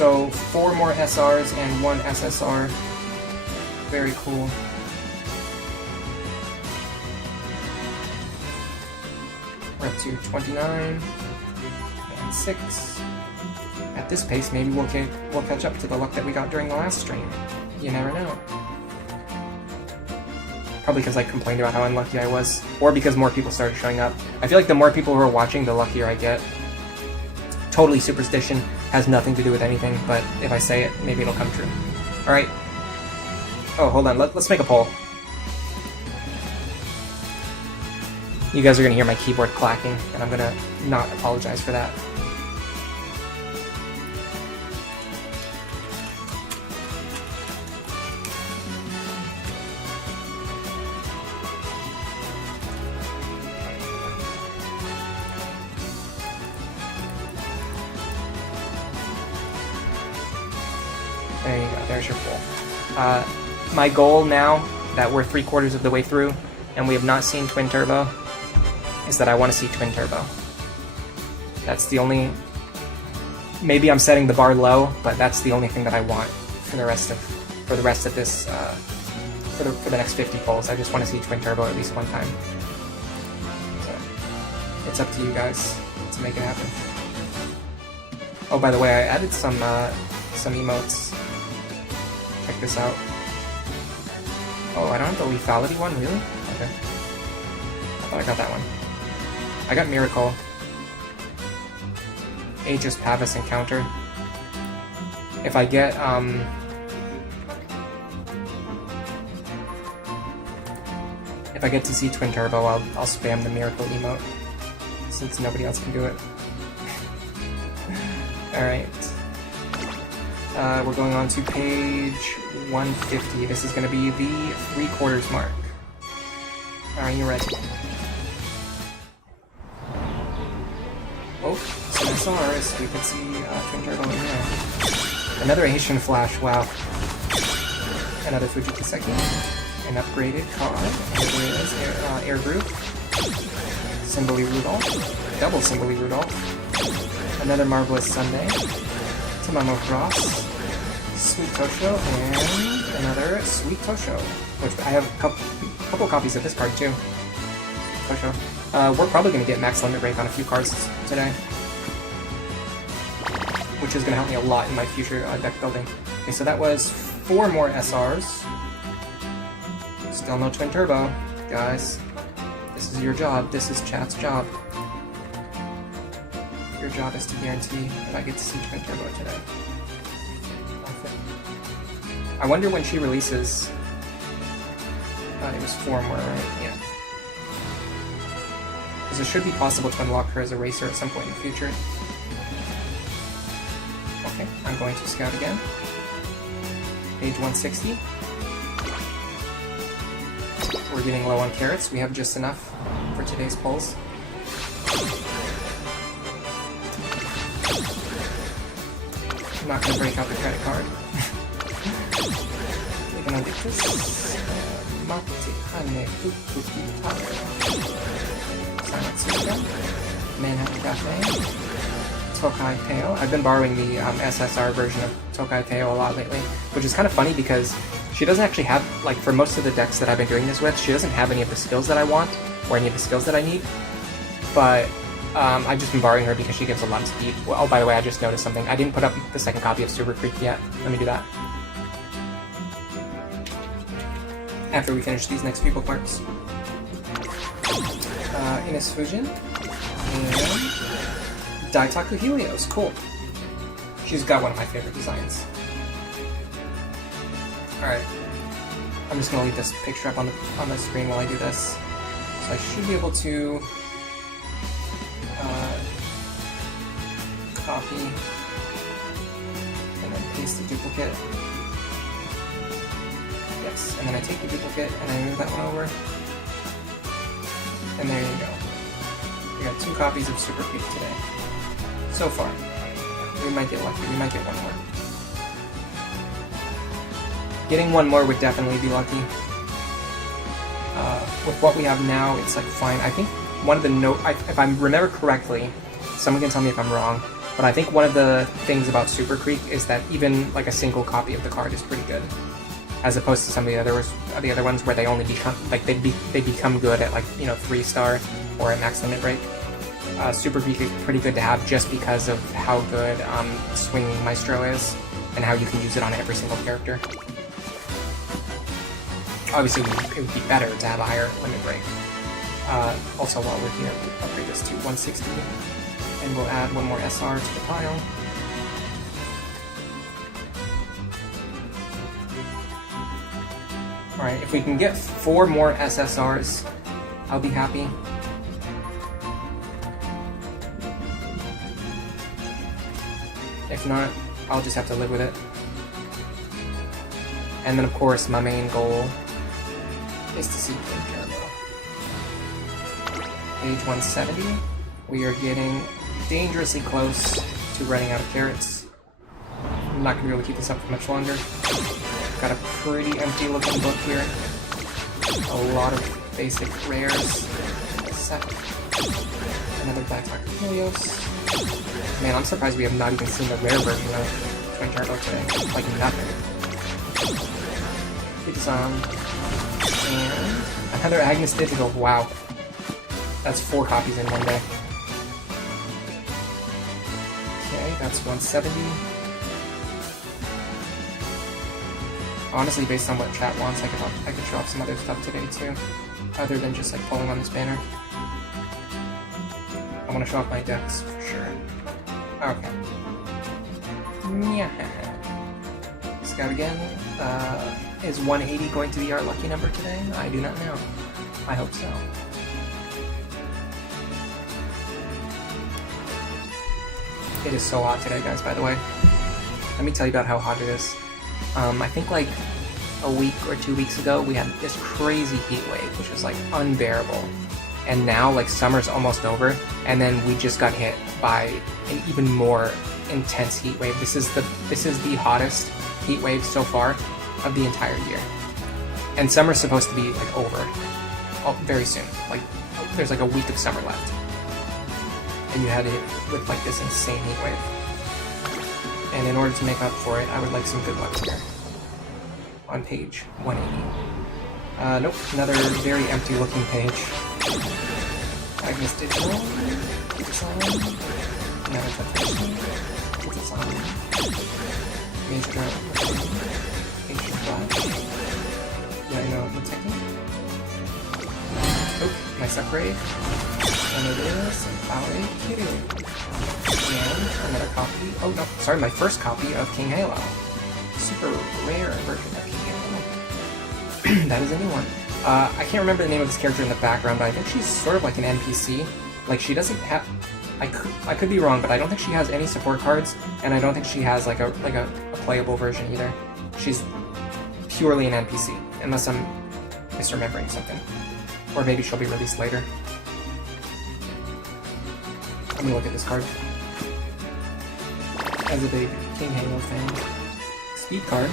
So 4 more SRs and 1 SSR. Very cool. We're up to 29 and 6. At this pace, maybe we'll catch up to the luck that we got during the last stream. You never know. Probably because I complained about how unlucky I was, or because more people started showing up. I feel like the more people who are watching, the luckier I get. Totally superstition, has nothing to do with anything, but if I say it, maybe it'll come true. Alright. Oh, hold on, let's make a poll. You guys are gonna hear my keyboard clacking, and I'm gonna not apologize for that. There you go, there's your poll. My goal now that we're 3/4 of the way through and we have not seen Twin Turbo is that I want to see Twin Turbo. That's the only... Maybe I'm setting the bar low, but that's the only thing that I want for the rest of this for the next 50 polls. I just want to see Twin Turbo at least one time. So it's up to you guys to make it happen. Oh, by the way, I added some emotes. Check this out. Oh, I don't have the lethality one, really? Okay. I thought I got that one. I got Miracle. Aegis Pavus Encounter. If I get, if I get to see Twin Turbo, I'll spam the Miracle emote, since nobody else can do it. Alright. We're going on to page 150. This is going to be the 3/4 mark. Are you ready? Oh, some SRs. We can see Twin Turbo in there. Another Asian Flash, wow. Another Fujiki Seki. An upgraded card. And there is Air Group. Symboli Rudolph. Double Symboli Rudolph. Another Marvelous Sunday. Tamamo Cross. Sweet Tosho, and another Sweet Tosho, which I have a couple copies of this card too. Tosho. We're probably going to get max limit break on a few cards today, which is going to help me a lot in my future deck building. Okay, so that was 4 more SRs. Still no Twin Turbo, guys. This is your job. This is chat's job. Your job is to guarantee that I get to see Twin Turbo today. I wonder when she releases. It was 4 more, right? Yeah. Because it should be possible to unlock her as a racer at some point in the future. Okay, I'm going to scout again. Page 160. We're getting low on carrots. We have just enough for today's polls. I'm not going to break out the credit card. We're going to get this. Manhattan Cafe. Tokai Teo. I've been borrowing the SSR version of Tokai Teo a lot lately, which is kind of funny because she doesn't actually have, like, for most of the decks that I've been doing this with, she doesn't have any of the skills that I want, or any of the skills that I need, but I've just been borrowing her because she gives a lot of speed. Well, oh, by the way, I just noticed something. I didn't put up the second copy of Super Freak yet. Let me do that after we finish these next few bookmarks. Ines Fujin and Daitaku Helios. Cool. She's got one of my favorite designs. Alright. I'm just gonna leave this picture up on the screen while I do this. So I should be able to copy and then paste the duplicate. Yes, and then I take the duplicate and I move that one over. And there you go. We got 2 copies of Super Freak today. So far. We might get lucky, we might get one more. Getting one more would definitely be lucky. With what we have now, it's like fine. I think one of the if I remember correctly, someone can tell me if I'm wrong, But I think one of the things about Super Creek is that even like a single copy of the card is pretty good, as opposed to some of the other ones where they only become like they become good at like 3-star or at max limit break. Super Creek is pretty good to have just because of how good Swinging Maestro is and how you can use it on every single character. Obviously, it would be better to have a higher limit break. Also, while we're here, we'll upgrade this to 160, and we'll add one more SR to the pile. Alright, if we can get 4 more SSRs, I'll be happy. If not, I'll just have to live with it. And then, of course, my main goal is to see King Turbo. Page 170. We are getting dangerously close to running out of carrots. I'm not going to be able to keep this up for much longer. Got a pretty empty looking book here. A lot of basic rares. Another Black Rock Helios. Man, I'm surprised we have not even seen the rare version of Twin Turbo today. Like nothing. And another Agnes Digital. Wow. That's 4 copies in one day. Okay, that's 170. Honestly, based on what chat wants, I could show off some other stuff today too, other than just like pulling on this banner. I want to show off my decks for sure. Okay. Yeah. Scout again. Is 180 going to be our lucky number today? I do not know. I hope so. It is so hot today, guys, by the way. Let me tell you about how hot it is. I think like a week or 2 weeks ago, we had this crazy heat wave, which was like unbearable. And now, like, summer's almost over, and then we just got hit by an even more intense heat wave. This is the hottest heat wave so far of the entire year. And summer's supposed to be like over very soon. Like, there's like a week of summer left. And you had it with like this insane heat wave. And in order to make up for it, I would like some good luck here. On page 180. Nope, another very empty looking page. Agnes Digital. Design. Another Design. Major Ancient Flash. Yeah, I know, what's happening? Oh, nice upgrade. Another Valley Kitty. And another copy. Oh no, sorry, my first copy of King Halo. Super rare version of King Halo. That is a new one. I can't remember the name of this character in the background, but I think she's sort of like an NPC. Like, she doesn't have... I could be wrong, but I don't think she has any support cards, and I don't think she has like a playable version either. She's purely an NPC, unless I'm misremembering something. Or maybe she'll be released later. Let me look at this card. As a big King Halo fan. Speed card.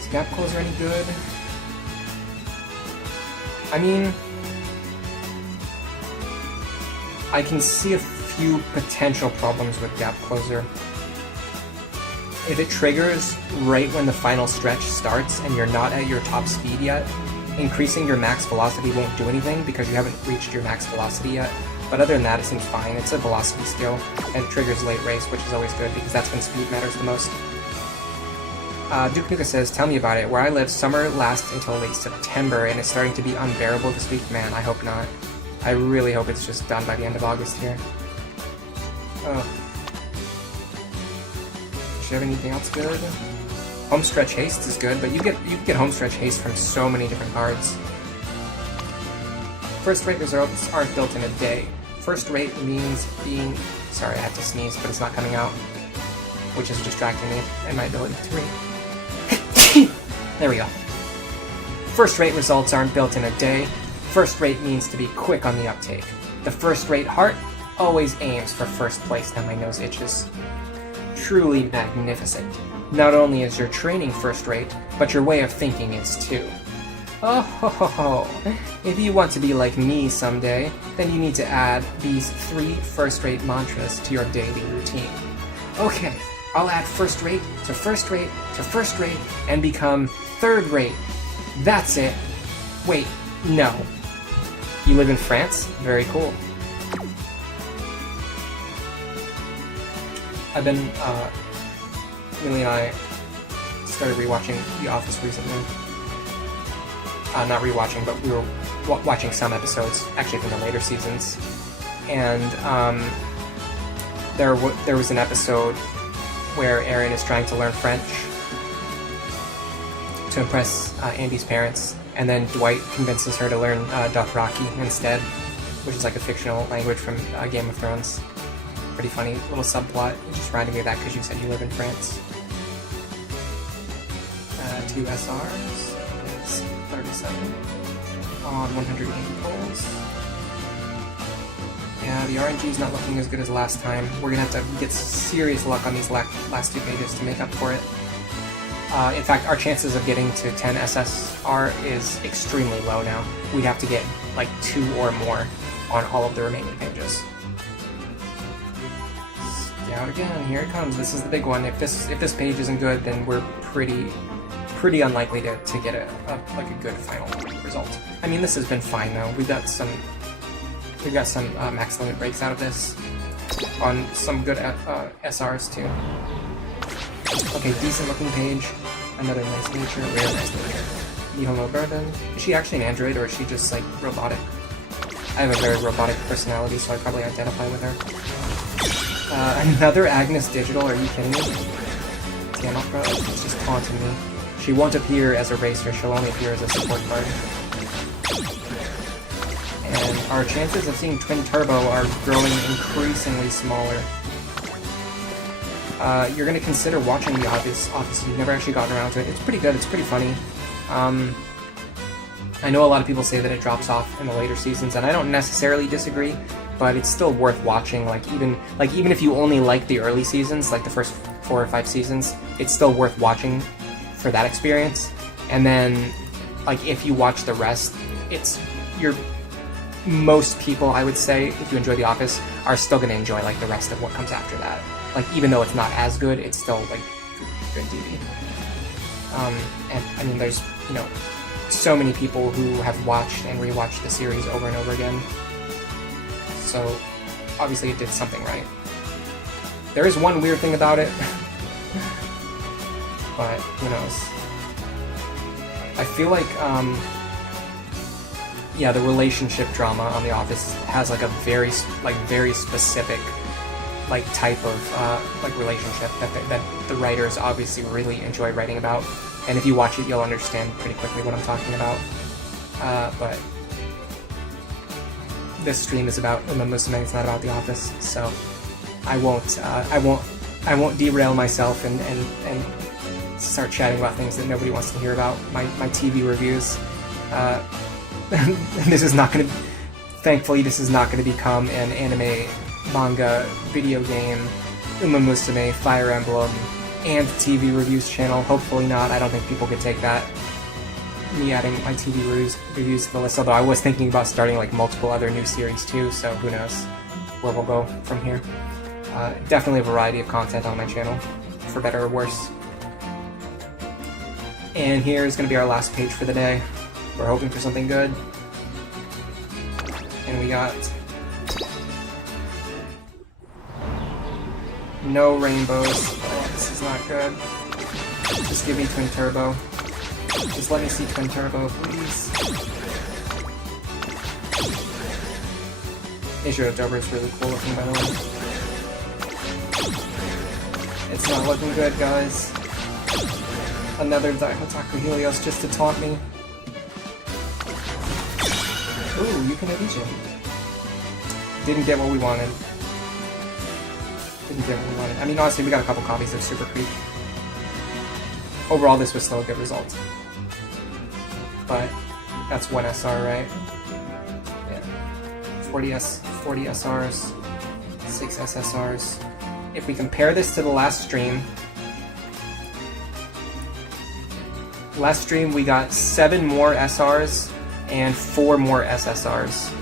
Is Gap Closer any good? I mean, I can see a few potential problems with Gap Closer. If it triggers right when the final stretch starts and you're not at your top speed yet, increasing your max velocity won't do anything because you haven't reached your max velocity yet. But other than that, it seems fine. It's a velocity skill, and it triggers late race, which is always good because that's when speed matters the most. Duke Nuka says, tell me about it. Where I live, summer lasts until late September, and it's starting to be unbearable this week. Man, I hope not. I really hope it's just done by the end of August here. Ugh. Should you have anything else good? Homestretch Haste is good, but you can get Homestretch Haste from so many different cards. First rate results aren't built in a day. First rate means being... Sorry, I had to sneeze, but it's not coming out, which is distracting me and my ability to read. There we go. First rate results aren't built in a day. First rate means to be quick on the uptake. The first rate heart always aims for first place. Now my nose itches. Truly magnificent. Not only is your training first rate, but your way of thinking is too. Oh, if you want to be like me someday, then you need to add these 3 first-rate mantras to your daily routine. Okay, I'll add first-rate to first-rate to first-rate and become third-rate. That's it. Wait, no. You live in France? Very cool. I've been, Millie and I started rewatching The Office recently. Not rewatching, but we were watching some episodes, actually from the later seasons. And there was an episode where Erin is trying to learn French to impress Andy's parents, and then Dwight convinces her to learn Dothraki instead, which is like a fictional language from Game of Thrones. Pretty funny little subplot. It just reminded me of that because you said you live in France. 2 SRs. 37 on 180 polls. Yeah, the RNG is not looking as good as last time. We're gonna have to get serious luck on these last 2 pages to make up for it. In fact, our chances of getting to 10 SSR is extremely low now. We'd have to get like 2 or more on all of the remaining pages. Scout again, here it comes. This is the big one. If this page isn't good, then we're pretty unlikely to get a good final result. I mean, this has been fine though. We've got some max limit breaks out of this on some good SRs too. Okay, decent looking page. Another nice nature, rare nice nature. Nihongo Bourbon. Is she actually an android or is she just like robotic? I have a very robotic personality, so I probably identify with her. Another Agnes Digital, are you kidding me? Tiamat Pro, it's just taunting me. She won't appear as a racer, she'll only appear as a support card. And our chances of seeing Twin Turbo are growing increasingly smaller. You're going to consider watching The Office if you've never actually gotten around to it. It's pretty good, it's pretty funny. I know a lot of people say that it drops off in the later seasons, and I don't necessarily disagree, but it's still worth watching. Even if you only like the early seasons, like the first 4 or 5 seasons, it's still worth watching for that experience. And then, like, if you watch the rest, most people, I would say, if you enjoy The Office, are still going to enjoy like the rest of what comes after that. Like, even though it's not as good, it's still like good TV. And I mean, there's so many people who have watched and rewatched the series over and over again. So obviously it did something right. There is one weird thing about it, but who knows? I feel like the relationship drama on The Office has like a very specific type of relationship that the writers obviously really enjoy writing about. And if you watch it, you'll understand pretty quickly what I'm talking about. But this stream is about Musume, it's not about The Office, so I won't derail myself and start chatting about things that nobody wants to hear about. My TV reviews. Thankfully, this is not going to become an anime, manga, video game, Musume, Fire Emblem, and TV reviews channel. Hopefully not. I don't think people could take that. Me adding my TV reviews to the list, although I was thinking about starting like multiple other new series too, so who knows where we'll go from here. Definitely a variety of content on my channel, for better or worse. And here's going to be our last page for the day. We're hoping for something good. And we got no rainbows. Oh, this is not good. Just give me Twin Turbo. Just let me see Twin Turbo, please. Ishiro Dober is really cool looking, by the way. It's not looking good, guys. Another Hotaku Helios just to taunt me. Ooh, you can Evision. Didn't get what we wanted. I mean, honestly, we got a couple copies of Super Creep. Overall, this was still a good result. But that's 1 SR, right? Yeah. 40 SRs, 6 SSRs. If we compare this to the last stream, Last stream we got 7 more SRs and 4 more SSRs.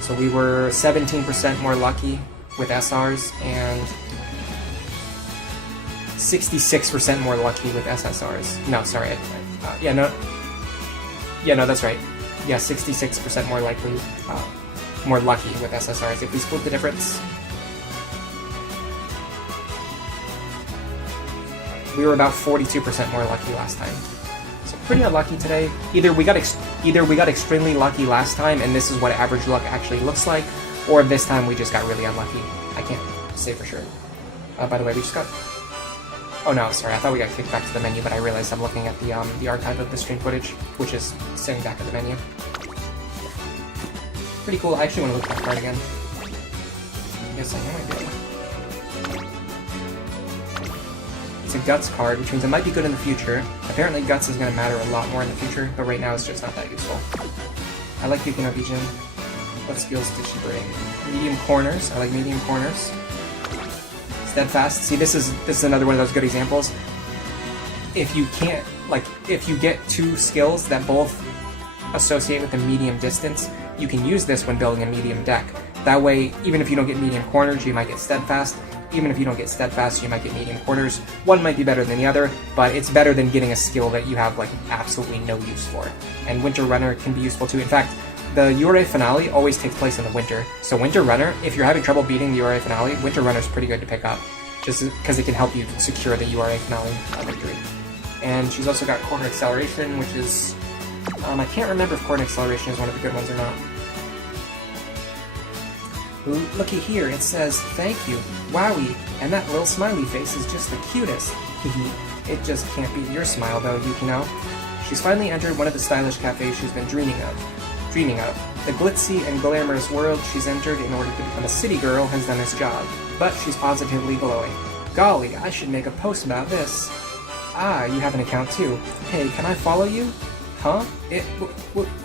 So we were 17% more lucky with SRs and 66% more lucky with SSRs. No, sorry. Yeah, no, that's right. Yeah, 66% more likely, more lucky with SSRs. If we split the difference, we were about 42% more lucky last time. So pretty unlucky today. Either we got extremely lucky last time, and this is what average luck actually looks like, or this time we just got really unlucky. I can't say for sure. By the way, we just got... Oh no, sorry, I thought we got kicked back to the menu, but I realized I'm looking at the archive of the stream footage, which is sitting back at the menu. Pretty cool. I actually want to look at that card again. Yes, I know I do. It's a Guts card, which means it might be good in the future. Apparently Guts is going to matter a lot more in the future, but right now it's just not that useful. I like Yukino Bijin. What skills did she bring? Medium corners. I like medium corners. Steadfast. See, this is another one of those good examples. If you can't, like, if you get 2 skills that both associate with a medium distance, you can use this when building a medium deck. That way, even if you don't get medium corners, you might get Steadfast. Even if you don't get Steadfast, you might get medium corners. One might be better than the other, but it's better than getting a skill that you have, like, absolutely no use for. And Winter Runner can be useful too. In fact, the URA finale always takes place in the winter. So Winter Runner, if you're having trouble beating the URA finale, Winter Runner is pretty good to pick up, just because it can help you secure the URA finale victory. And she's also got Corner Acceleration, which is... I can't remember if Corner Acceleration is one of the good ones or not. Ooh, looky here, it says, "Thank you, wowie," and that little smiley face is just the cutest. It just can't beat your smile though, Yukino. She's finally entered one of the stylish cafes she's been dreaming of. The glitzy and glamorous world she's entered in order to become a city girl has done its job, but she's positively glowing. Golly, I should make a post about this. Ah, you have an account too. Hey, can I follow you? Huh? It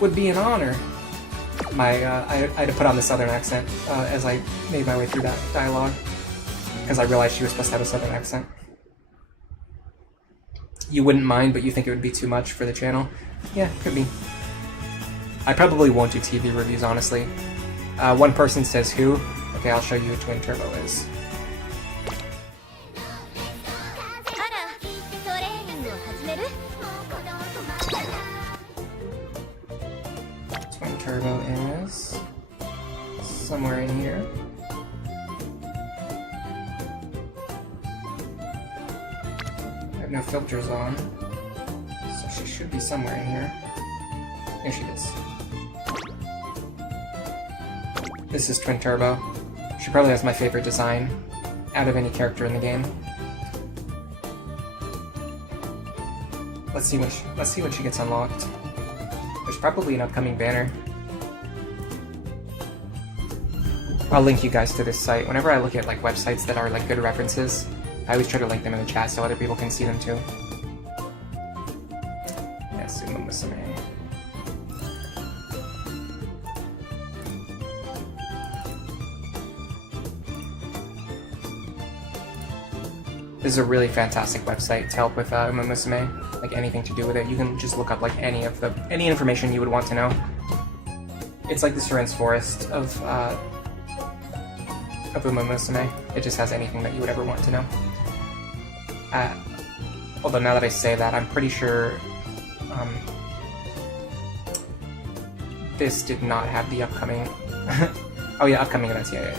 would be an honor. I had to put on the southern accent as I made my way through that dialogue, because I realized she was supposed to have a southern accent. You wouldn't mind, but you think it would be too much for the channel? Yeah, could be. I probably won't do TV reviews, honestly. One person says who? Okay, I'll show you who Twin Turbo is. Twin Turbo is somewhere in here. I have no filters on, so she should be somewhere in here. Here she is. This is Twin Turbo. She probably has my favorite design out of any character in the game. Let's see when she gets unlocked. There's probably an upcoming banner. I'll link you guys to this site. Whenever I look at like websites that are like good references, I always try to link them in the chat so other people can see them too. Yes, Musume. This is a really fantastic website to help with Musume. Like anything to do with it, you can just look up like any information you would want to know. It's like the Seren's Forest of Musume. It just has anything that you would ever want to know. Although now that I say that, I'm pretty sure this did not have the upcoming. Oh yeah, upcoming events. Yeah.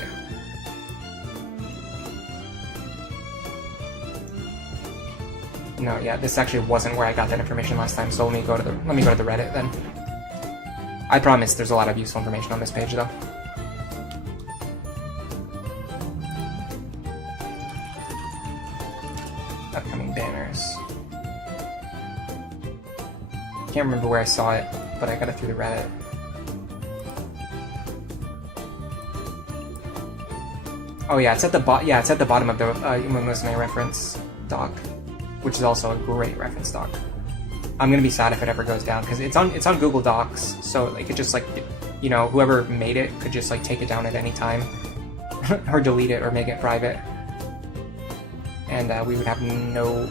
No, yeah, this actually wasn't where I got that information last time, so let me go to the Reddit then. I promise there's a lot of useful information on this page though. Upcoming banners. Can't remember where I saw it, but I got it through the Reddit. Oh yeah, it's at the bottom of the Musume reference doc, which is also a great reference doc. I'm gonna be sad if it ever goes down because it's on Google Docs, so it could just like, you know, whoever made it could just like take it down at any time, or delete it or make it private, and we would have no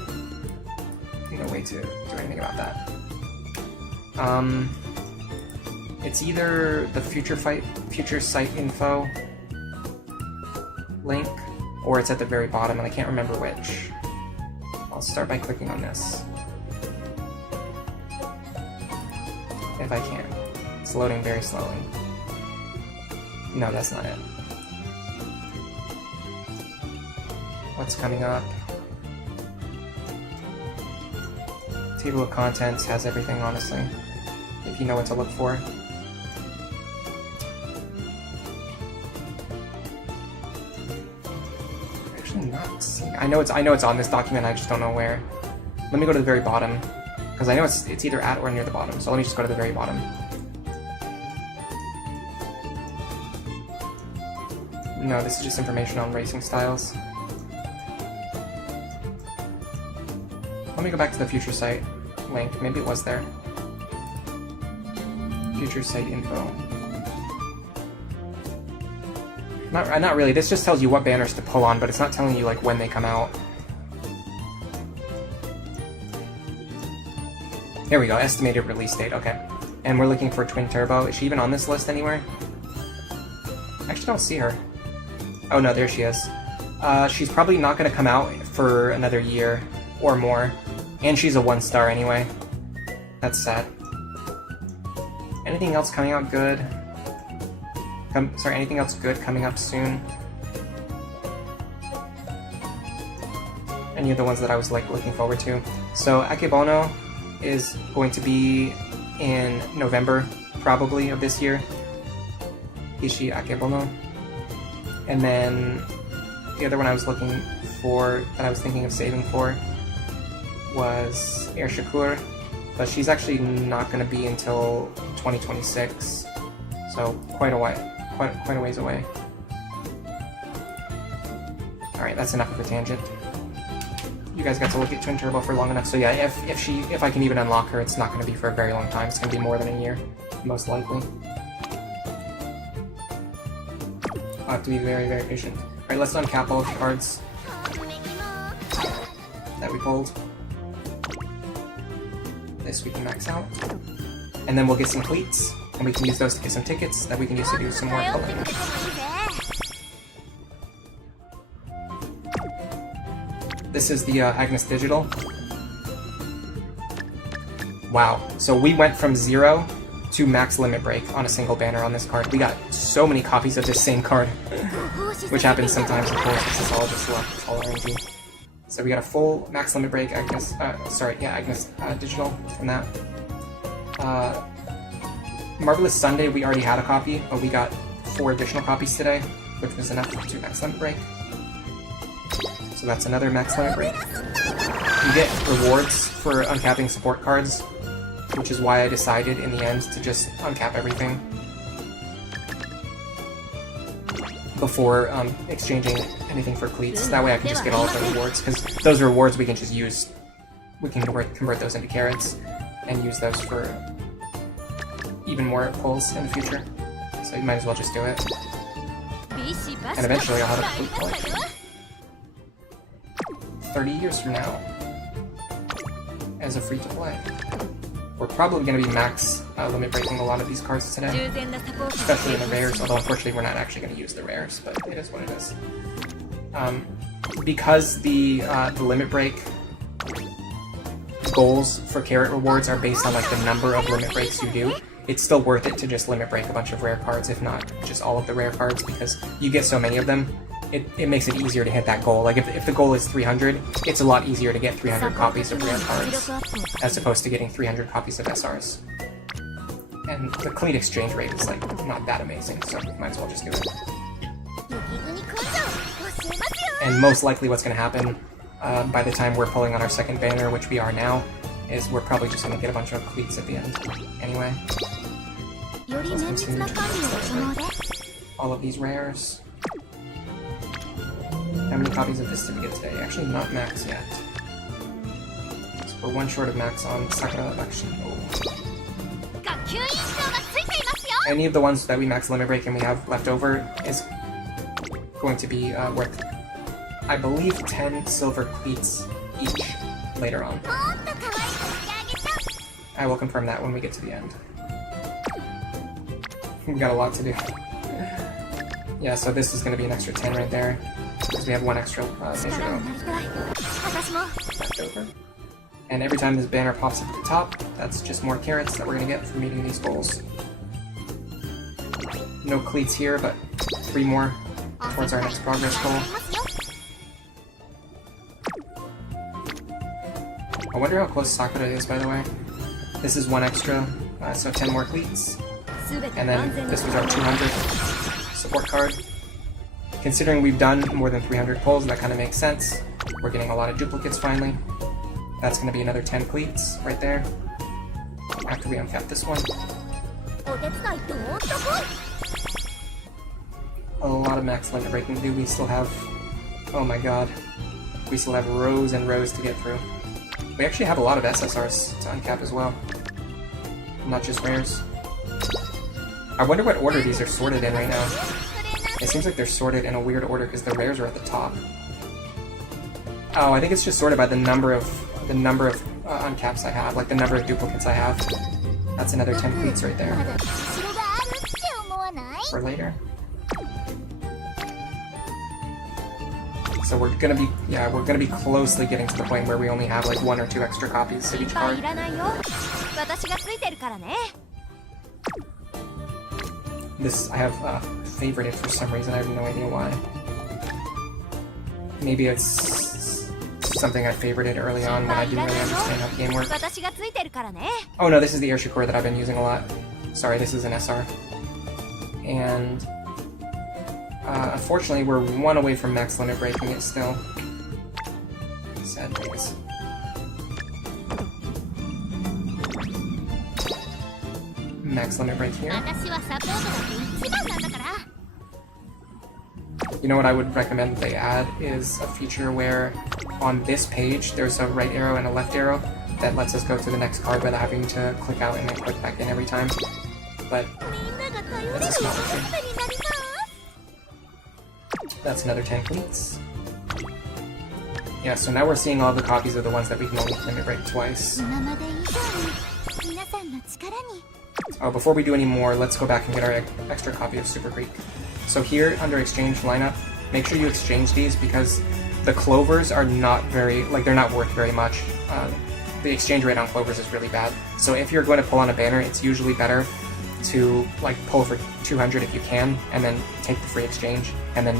no way to do anything about that. It's either the future site info link, or it's at the very bottom, and I can't remember which. I'll start by clicking on this. If I can. It's loading very slowly. No, that's not it. What's coming up? Table of contents has everything, honestly, if you know what to look for. Actually not seeing... I know it's on this document, I just don't know where. Let me go to the very bottom, because I know it's either at or near the bottom, so let me just go to the very bottom. No, this is just information on racing styles. Let me go back to the future site link. Maybe it was there. Future site info. Not really. This just tells you what banners to pull on, but it's not telling you like when they come out. There we go. Estimated release date. Okay. And we're looking for Twin Turbo. Is she even on this list anywhere? I actually don't see her. Oh no, there she is. She's probably not going to come out for another year or more. And she's a 1-star anyway. That's sad. Anything else coming out good? Sorry, anything else good coming up soon? Any of the ones that I was like looking forward to. So Akebono is going to be in November, probably, of this year. Ishi Akebono. And then the other one I was looking for, that I was thinking of saving for, was Air Shakur, but she's actually not going to be until 2026, so quite a ways away. Alright, that's enough of a tangent. You guys got to look at Twin Turbo for long enough, so yeah, if I can even unlock her, it's not going to be for a very long time. It's going to be more than a year, most likely. I'll have to be very, very patient. Alright, let's uncap all of the cards that we pulled. This we can max out. And then we'll get some cleats, and we can use those to get some tickets that we can use to do some more culling. This is the Agnes Digital. Wow, so we went from 0 to max limit break on a single banner on this card. We got so many copies of this same card, which happens sometimes, of course. This is all just luck, it's all RNG. So we got a full max limit break Agnes, Agnes Digital from that. Marvelous Sunday, we already had a copy, but we got 4 additional copies today, which was enough to max limit break. So that's another max limit break. You get rewards for uncapping support cards, which is why I decided in the end to just uncap everything before exchanging anything for cleats. That way I can just get all of the rewards, because those rewards we can just use, we can convert those into carrots and use those for even more pulls in the future. So you might as well just do it. And eventually I'll have a cleat collection. 30 years from now, as a free-to-play. We're probably going to be max limit breaking a lot of these cards today, especially in the rares, although unfortunately we're not actually going to use the rares, but it is what it is. Because the limit break goals for carrot rewards are based on like the number of limit breaks you do, it's still worth it to just limit break a bunch of rare cards, if not just all of the rare cards, because you get so many of them. It makes it easier to hit that goal. Like, if the goal is 300, it's a lot easier to get 300 copies of rare cards, as opposed to getting 300 copies of SRs. And the cleat exchange rate is, like, not that amazing, so might as well just do it. And most likely what's going to happen by the time we're pulling on our second banner, which we are now, is we're probably just going to get a bunch of cleats at the end anyway. Let's continue to all of these rares. How many copies of this did we get today? Actually, not max yet. So we're one short of max on Sakura Election. Oh. Any of the ones that we max limit break and we have left over is going to be worth, I believe, 10 silver cleats each later on. I will confirm that when we get to the end. We've got a lot to do. Yeah, so this is going to be an extra 10 right there, because we have one extra measure left over. And every time this banner pops up at the top, that's just more carrots that we're going to get from meeting these goals. No cleats here, but 3 more towards our next progress goal. I wonder how close Sakura is, by the way. This is 1 extra, so 10 more cleats. And then this was our 200 support card. Considering we've done more than 300 pulls, that kind of makes sense. We're getting a lot of duplicates finally. That's going to be another 10 cleats right there. After we uncap this one. A lot of max limit breaking to do. We still have... oh my god. We still have rows and rows to get through. We actually have a lot of SSRs to uncap as well. Not just rares. I wonder what order these are sorted in right now. It seems like they're sorted in a weird order because the rares are at the top. Oh, I think it's just sorted by the number of uncaps I have, like the number of duplicates I have. That's another 10 cleats right there. For later. So we're gonna be closely getting to the point where we only have like 1 or 2 extra copies of each card. This I have favorited for some reason. I have no idea why. Maybe it's something I favorited early on when I didn't really understand how the game worked. Oh no, this is the air Shikor that I've been using a lot. Sorry, this is an SR. And unfortunately, we're 1 away from max limit breaking it still. Sad things. Max limit break here. You know what I would recommend they add is a feature where on this page there's a right arrow and a left arrow that lets us go to the next card without having to click out and then click back in every time. But that's a small thing. That's another 10 cleats. Yeah, so now we're seeing all the copies of the ones that we can only limit break twice. Oh, before we do any more, let's go back and get our extra copy of Super Creek. So here, under exchange lineup, make sure you exchange these because the clovers are not very, like, they're not worth very much. The exchange rate on clovers is really bad. So if you're going to pull on a banner, it's usually better to, like, pull for 200 if you can, and then take the free exchange, and then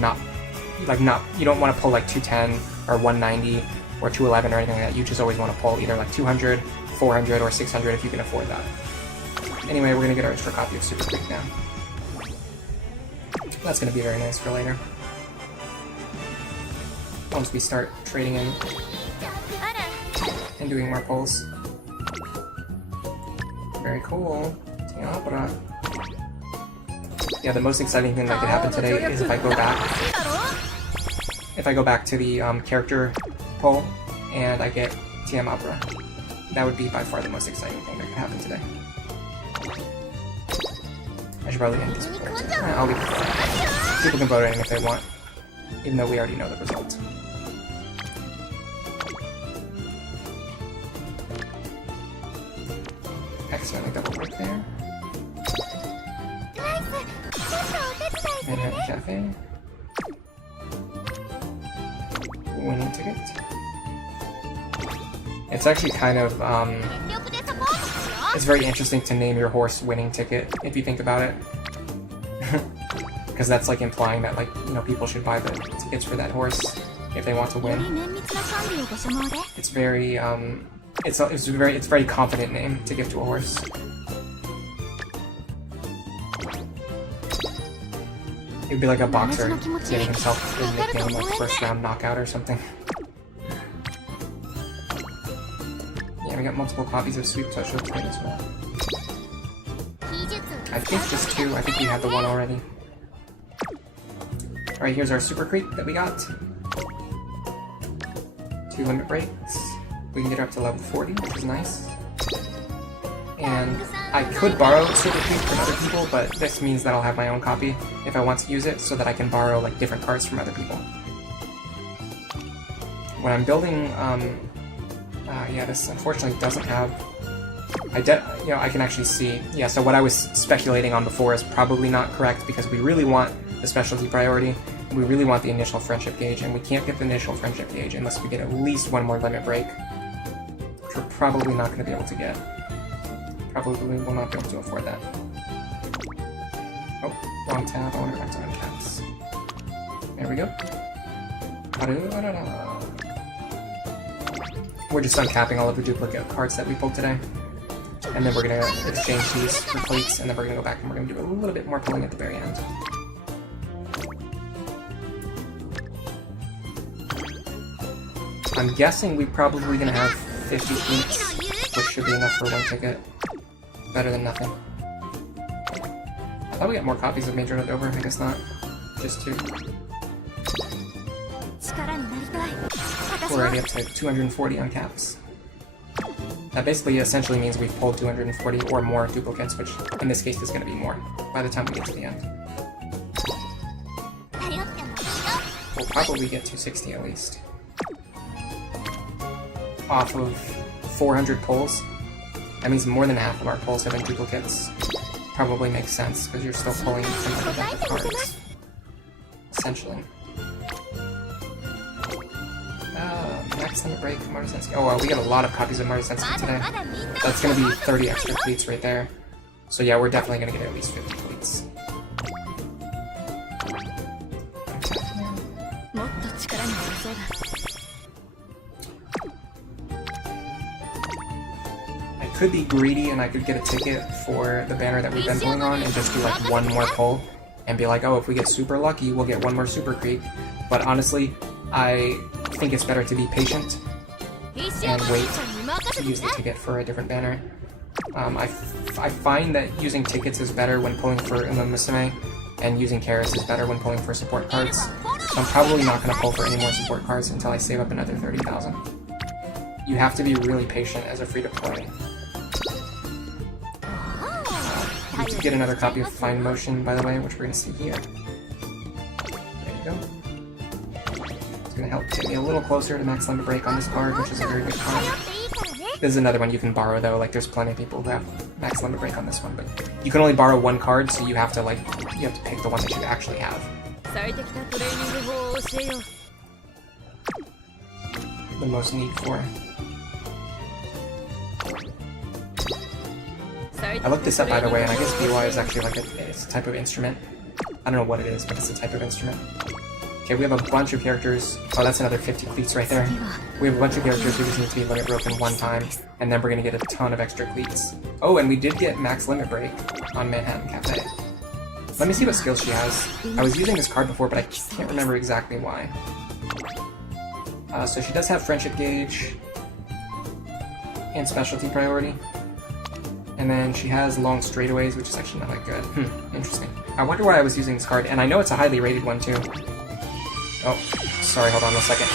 you don't want to pull, like, 210 or 190 or 211 or anything like that. You just always want to pull either, like, 200, 400, or 600 if you can afford that. Anyway, we're going to get our extra copy of Super Creek now. That's going to be very nice for later. Once we start trading in and doing more pulls. Very cool. Tiabra. Yeah, the most exciting thing that could happen today is if I go back to the character pull and I get Tiamabra. That would be by far the most exciting thing that could happen today. I should probably end this poll. I'll leave it there. People can vote in if they want, even though we already know the result. Accidentally double click there. Manhattan Cafe. Winning ticket. It's actually kind of, it's very interesting to name your horse Winning Ticket, if you think about it. Because that's like implying that, like, you know, people should buy the tickets for that horse if they want to win. It's very, it's a very confident name to give to a horse. It'd be like a boxer giving himself his nickname, like first round knockout or something. Yeah, we got multiple copies of Sweep Touch Rotate as well. I think just 2. I think we had the 1 already. Alright, here's our Super Creek that we got. 2 limit breaks. We can get her up to level 40, which is nice. And I could borrow Super Creek from other people, but this means that I'll have my own copy if I want to use it, so that I can borrow like different cards from other people. When I'm building, yeah, this unfortunately doesn't have I can actually see. Yeah, so what I was speculating on before is probably not correct because we really want the specialty priority. We really want the initial friendship gauge, and we can't get the initial friendship gauge unless we get at least one more limit break, which we're probably not going to be able to get. Probably will not be able to afford that. Oh, wrong tab. I want to go back to uncaps. There we go. We're just uncapping all of the duplicate cards that we pulled today. And then we're going to exchange these for plates, and then we're going to go back and we're going to do a little bit more pulling at the very end. I'm guessing we're probably going to have 50 plates, which should be enough for one ticket. Better than nothing. I thought we got more copies of Major Over, I guess not. Just 2. We're already up to 240 uncaps. That basically essentially means we've pulled 240 or more duplicates, which in this case is going to be more by the time we get to the end. We'll probably get 260 at least. Off of 400 pulls. That means more than half of our pulls have been duplicates. Probably makes sense, because you're still pulling from other deck of cards. Essentially. Max limit break, Martisenski. Oh, we got a lot of copies of Martisenski today. That's going to be 30 extra cleats right there. So yeah, we're definitely going to get at least 50 cleats. I could be greedy and I could get a ticket for the banner that we've been pulling on and just do like one more pull and be like, oh, if we get super lucky, we'll get one more super creep. But honestly, I think it's better to be patient and wait to use the ticket for a different banner. I find that using tickets is better when pulling for Musume, and using Karis is better when pulling for support cards. So I'm probably not going to pull for any more support cards until I save up another 30,000. You have to be really patient as a free-to-play. We did get another copy of Fine Motion, by the way, which we're going to see here. There you go. It's going to help get me a little closer to max limit break on this card, which is a very good card. This is another one you can borrow, though. Like, there's plenty of people who have max limit break on this one, but you can only borrow one card, so you have to pick the one that you actually have. The most need for. I looked this up, by the way, and I guess BY is actually like it's a type of instrument. I don't know what it is, but it's a type of instrument. Okay, we have a bunch of characters. Oh, that's another 50 cleats right there. We have a bunch of characters who just need to be limit broken one time, and then we're going to get a ton of extra cleats. Oh, and we did get max limit break on Manhattan Cafe. Let me see what skills she has. I was using this card before, but I can't remember exactly why. So she does have Friendship Gauge and Specialty Priority. And then she has Long Straightaways, which is actually not that good. Interesting. I wonder why I was using this card, and I know it's a highly rated one, too. Oh, sorry, hold on 1 second.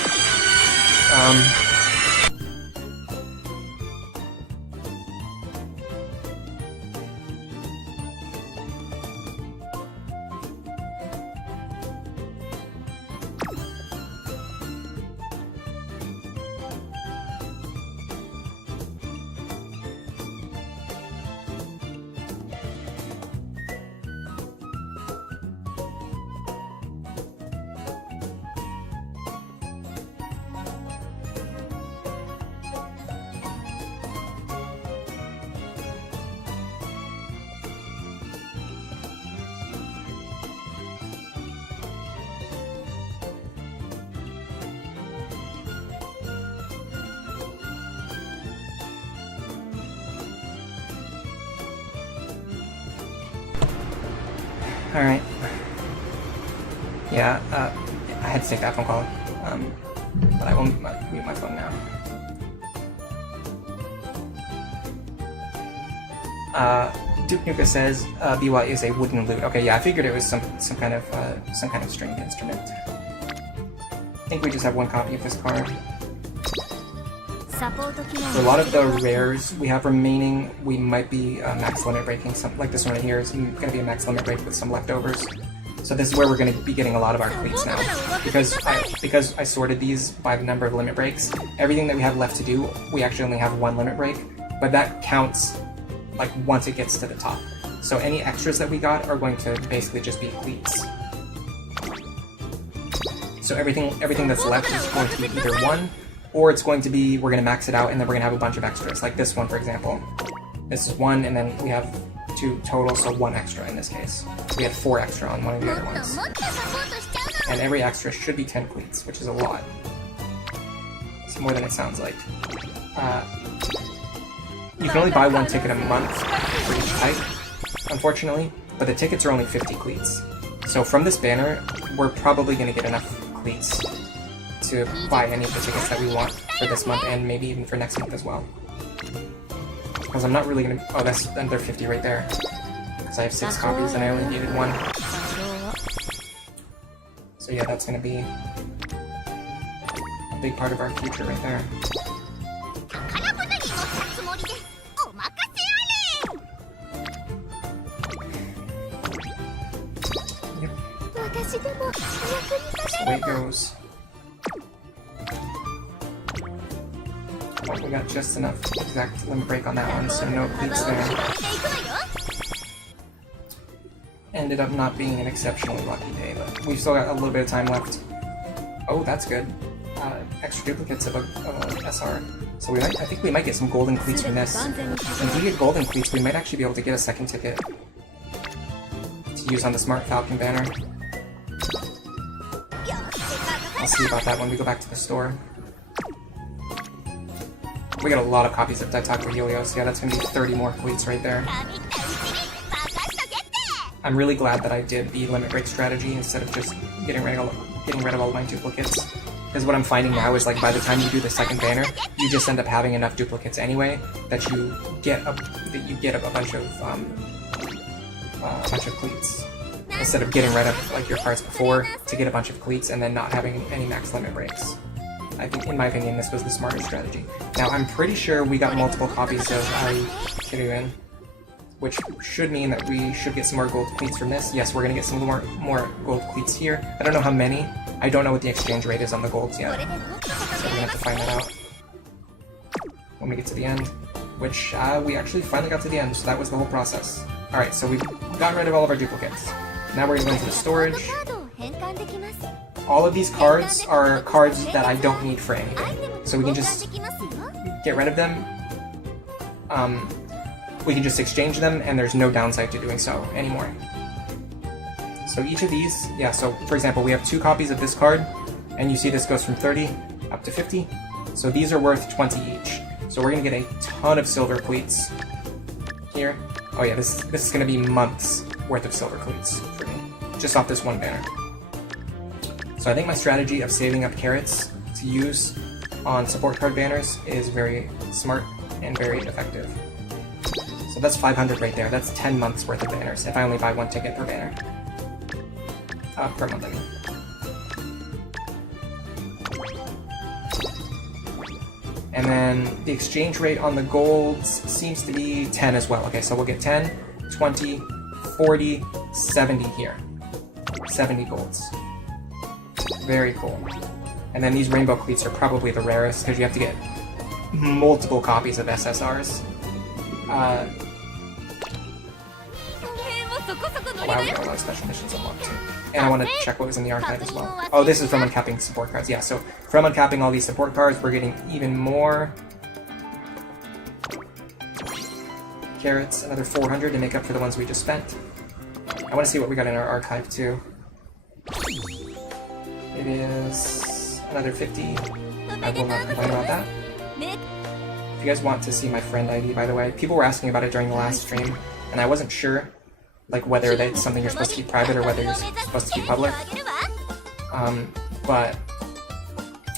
Alright. Yeah, I had to take that phone call. But I will mute my phone now. Duke Nuka says BY is a wooden lute. Okay, yeah, I figured it was some kind of stringed instrument. I think we just have one copy of this card. For a lot of the rares we have remaining, we might be max limit breaking. Like this one right here is going to be a max limit break with some leftovers. So this is where we're going to be getting a lot of our cleats now. Because I sorted these by the number of limit breaks, everything that we have left to do, we actually only have one limit break. but that counts like once it gets to the top. So any extras that we got are going to basically just be cleats. So everything that's left is going to be either 1, or it's going to be, we're going to max it out and then we're going to have a bunch of extras, like this one for example. This is 1, and then we have 2 total, so 1 extra in this case. We had 4 extra on one of the other ones. And every extra should be 10 cleats, which is a lot. It's more than it sounds like. You can only buy 1 ticket a month for each type, unfortunately, but the tickets are only 50 cleats. So from this banner, we're probably going to get enough cleats to buy any of the tickets that we want for this month, and maybe even for next month as well. Because I'm not really going to... Oh, that's another 50 right there. Because I have 6 copies and I only needed 1. So yeah, that's going to be a big part of our future right there. Yep. That's the way it goes. Oh, we got just enough exact limit break on that one, so no cleats there. Ended up not being an exceptionally lucky day, but we've still got a little bit of time left. Oh, that's good. Extra duplicates of a SR. So I think we might get some golden cleats from this. And if we get golden cleats, we might actually be able to get a second ticket to use on the Smart Falcon banner. I'll see about that when we go back to the store. We got a lot of copies of Daitaku Helios. Yeah, that's going to be 30 more cleats right there. I'm really glad that I did the limit break strategy instead of just getting rid of all of my duplicates. Because what I'm finding now is, like, by the time you do the second banner, you just end up having enough duplicates anyway that you get a bunch of cleats, instead of getting rid of like your cards before to get a bunch of cleats and then not having any max limit breaks. I think, in my opinion, this was the smarter strategy. Now, I'm pretty sure we got multiple copies of Kiryu, which should mean that we should get some more gold cleats from this. Yes, we're going to get some more gold cleats here. I don't know how many. I don't know what the exchange rate is on the golds yet. So we're going to have to find that out when we get to the end. Which, we actually finally got to the end, so that was the whole process. Alright, so we got rid of all of our duplicates. Now we're going to go into the storage. All of these cards are cards that I don't need for anything. So we can just get rid of them. We can just exchange them, and there's no downside to doing so anymore. So each of these, yeah, so for example, we have 2 copies of this card, and you see this goes from 30 up to 50. So these are worth 20 each. So we're going to get a ton of silver cleats here. Oh yeah, this is going to be months worth of silver cleats for me, just off this one banner. So I think my strategy of saving up carrots to use on support card banners is very smart and very effective. So that's 500 right there. That's 10 months worth of banners if I only buy 1 ticket per banner. Per month, I mean. And then the exchange rate on the golds seems to be 10 as well. Okay, so we'll get 10, 20, 40, 70 here. 70 golds. Very cool. And then these rainbow cleats are probably the rarest because you have to get multiple copies of SSRs. Oh wow, we got a lot of special missions unlocked too. And I want to check what was in the archive as well. Oh, this is from uncapping support cards. Yeah, so from uncapping all these support cards, we're getting even more carrots, another 400 to make up for the ones we just spent. I want to see what we got in our archive too. It is another 50. I will not complain about that. If you guys want to see my friend ID, by the way, people were asking about it during the last stream, and I wasn't sure like whether that's something you're supposed to keep private or whether you're supposed to keep public. But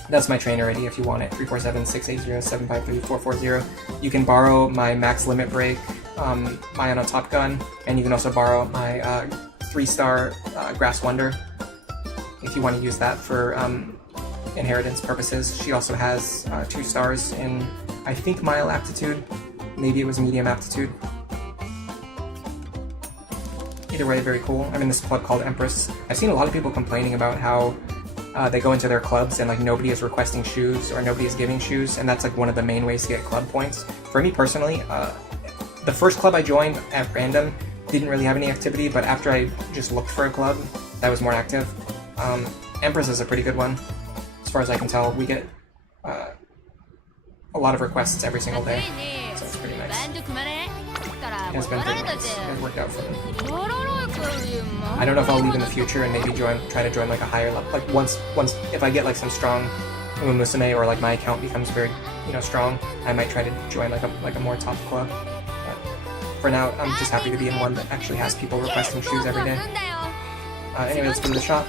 that's my trainer ID if you want it, 347-680-753-440. You can borrow my max limit break, my on a Top Gun, and you can also borrow my 3-star Grass Wonder if you want to use that for inheritance purposes. She also has 2 stars in, I think, Mile Aptitude. Maybe it was Medium Aptitude. Either way, very cool. I'm in this club called Empress. I've seen a lot of people complaining about how they go into their clubs and like nobody is requesting shoes or nobody is giving shoes, and that's like one of the main ways to get club points. For me personally, the first club I joined at random didn't really have any activity, but after I just looked for a club that was more active, Empress is a pretty good one. As far as I can tell, we get a lot of requests every single day, so it's pretty nice. It has been pretty nice. It has worked out for me. I don't know if I'll leave in the future and maybe try to join like a higher level. Like once if I get like some strong Musume, or like my account becomes very strong, I might try to join like a more top club. But for now, I'm just happy to be in one that actually has people requesting shoes every day. Anyway, let's go to the shop.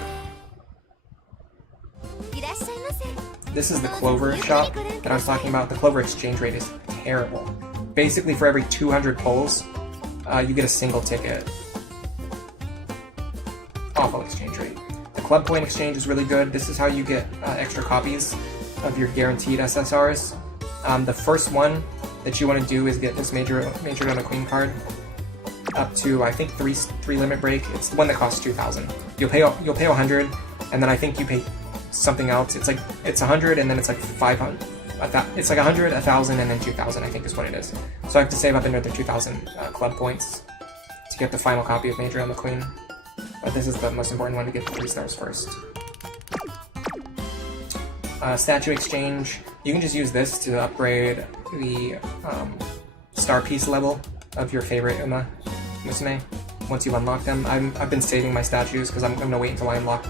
This is the Clover shop that I was talking about. The Clover exchange rate is terrible. Basically, for every 200 pulls, you get a single ticket. Awful exchange rate. The club point exchange is really good. This is how you get extra copies of your guaranteed SSRs. The first one that you want to do is get this Major Donna Queen card up to, I think, three limit break. It's the one that costs 2,000. You'll pay 100, and then I think you pay something else. It's 100, and then it's like 500. It's like 100, 1,000, and then 2,000. I think is what it is. So I have to save up another 2,000 club points to get the final copy of Major Donna Queen. But this is the most important one to get the 3 stars first. Statue exchange. You can just use this to upgrade the star piece level of your favorite Musume once you unlock them. I've been saving my statues because I'm going to wait until I unlock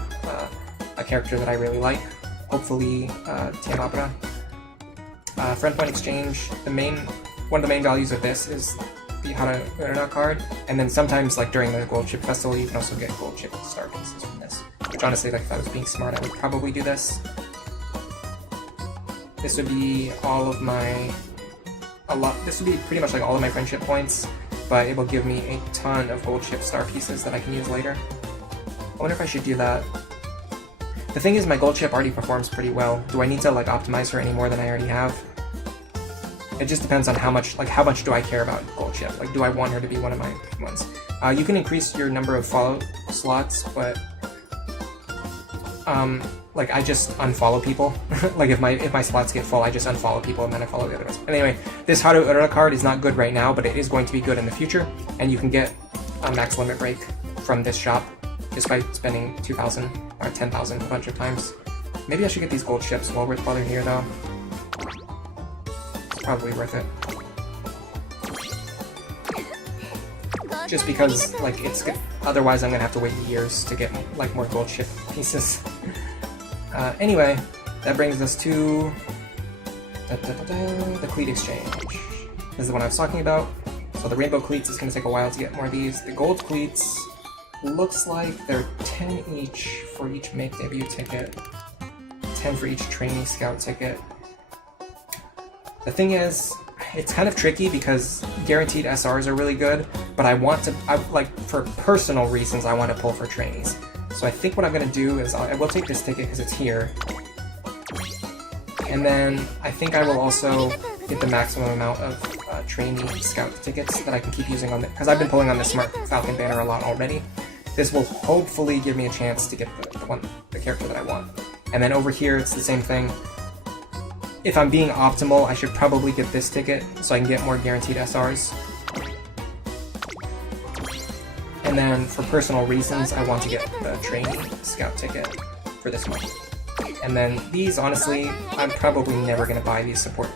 a character that I really like. Hopefully, Tiamapura. Friend point exchange. One of the main values of this is the Hara Urana card, and then sometimes, like during the Gold Chip Festival, you can also get Gold Chip star pieces from this. Which honestly, like if I was being smart, I would probably do this. This would be this would be pretty much like all of my friendship points, but it will give me a ton of Gold Chip star pieces that I can use later. I wonder if I should do that. The thing is, my Gold Chip already performs pretty well. Do I need to like optimize her any more than I already have? It just depends on how much do I care about Gold Chip. Like, do I want her to be one of my ones? You can increase your number of follow slots, but like I just unfollow people. Like if my slots get full, I just unfollow people and then I follow the other ones. Anyway, this Haru Urara card is not good right now, but it is going to be good in the future, and you can get a max limit break from this shop just by spending 2,000 or 10,000 a bunch of times. Maybe I should get these gold chips while they're here though. It's probably worth it. Just because, like, otherwise I'm gonna have to wait years to get, like, more gold chip pieces. Anyway, that brings us to the cleat exchange. This is the one I was talking about. So the rainbow cleats is gonna take a while to get more of these. The gold cleats looks like they're 10 each for each make debut ticket, 10 for each trainee scout ticket. The thing is, it's kind of tricky because guaranteed SRs are really good, but for personal reasons, I want to pull for trainees. So I think what I'm going to do is I will take this ticket because it's here. And then I think I will also get the maximum amount of trainee scout tickets that I can keep using on it, because I've been pulling on the Smart Falcon banner a lot already. This will hopefully give me a chance to get the character that I want. And then over here, it's the same thing. If I'm being optimal, I should probably get this ticket so I can get more guaranteed SRs. And then for personal reasons, I want to get the trainee scout ticket for this month. And then these, honestly, I'm probably never going to buy these support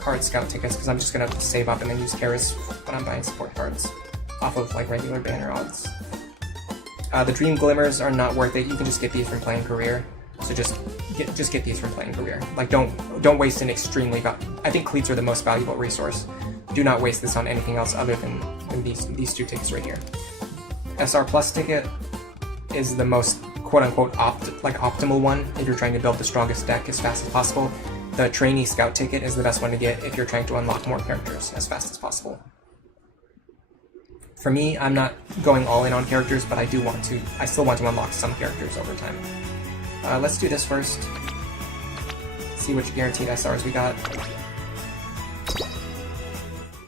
card scout tickets because I'm just going to save up and then use Karis when I'm buying support cards off of like regular banner odds. The Dream Glimmers are not worth it. You can just get these from playing career. So just get these from playing career. Like don't waste an extremely I think cleats are the most valuable resource. Do not waste this on anything else other than these two tickets right here. SR Plus ticket is the most quote-unquote optimal one if you're trying to build the strongest deck as fast as possible. The trainee scout ticket is the best one to get if you're trying to unlock more characters as fast as possible. For me, I'm not going all in on characters, but I still want to unlock some characters over time. Let's do this first. See which guaranteed SRs we got.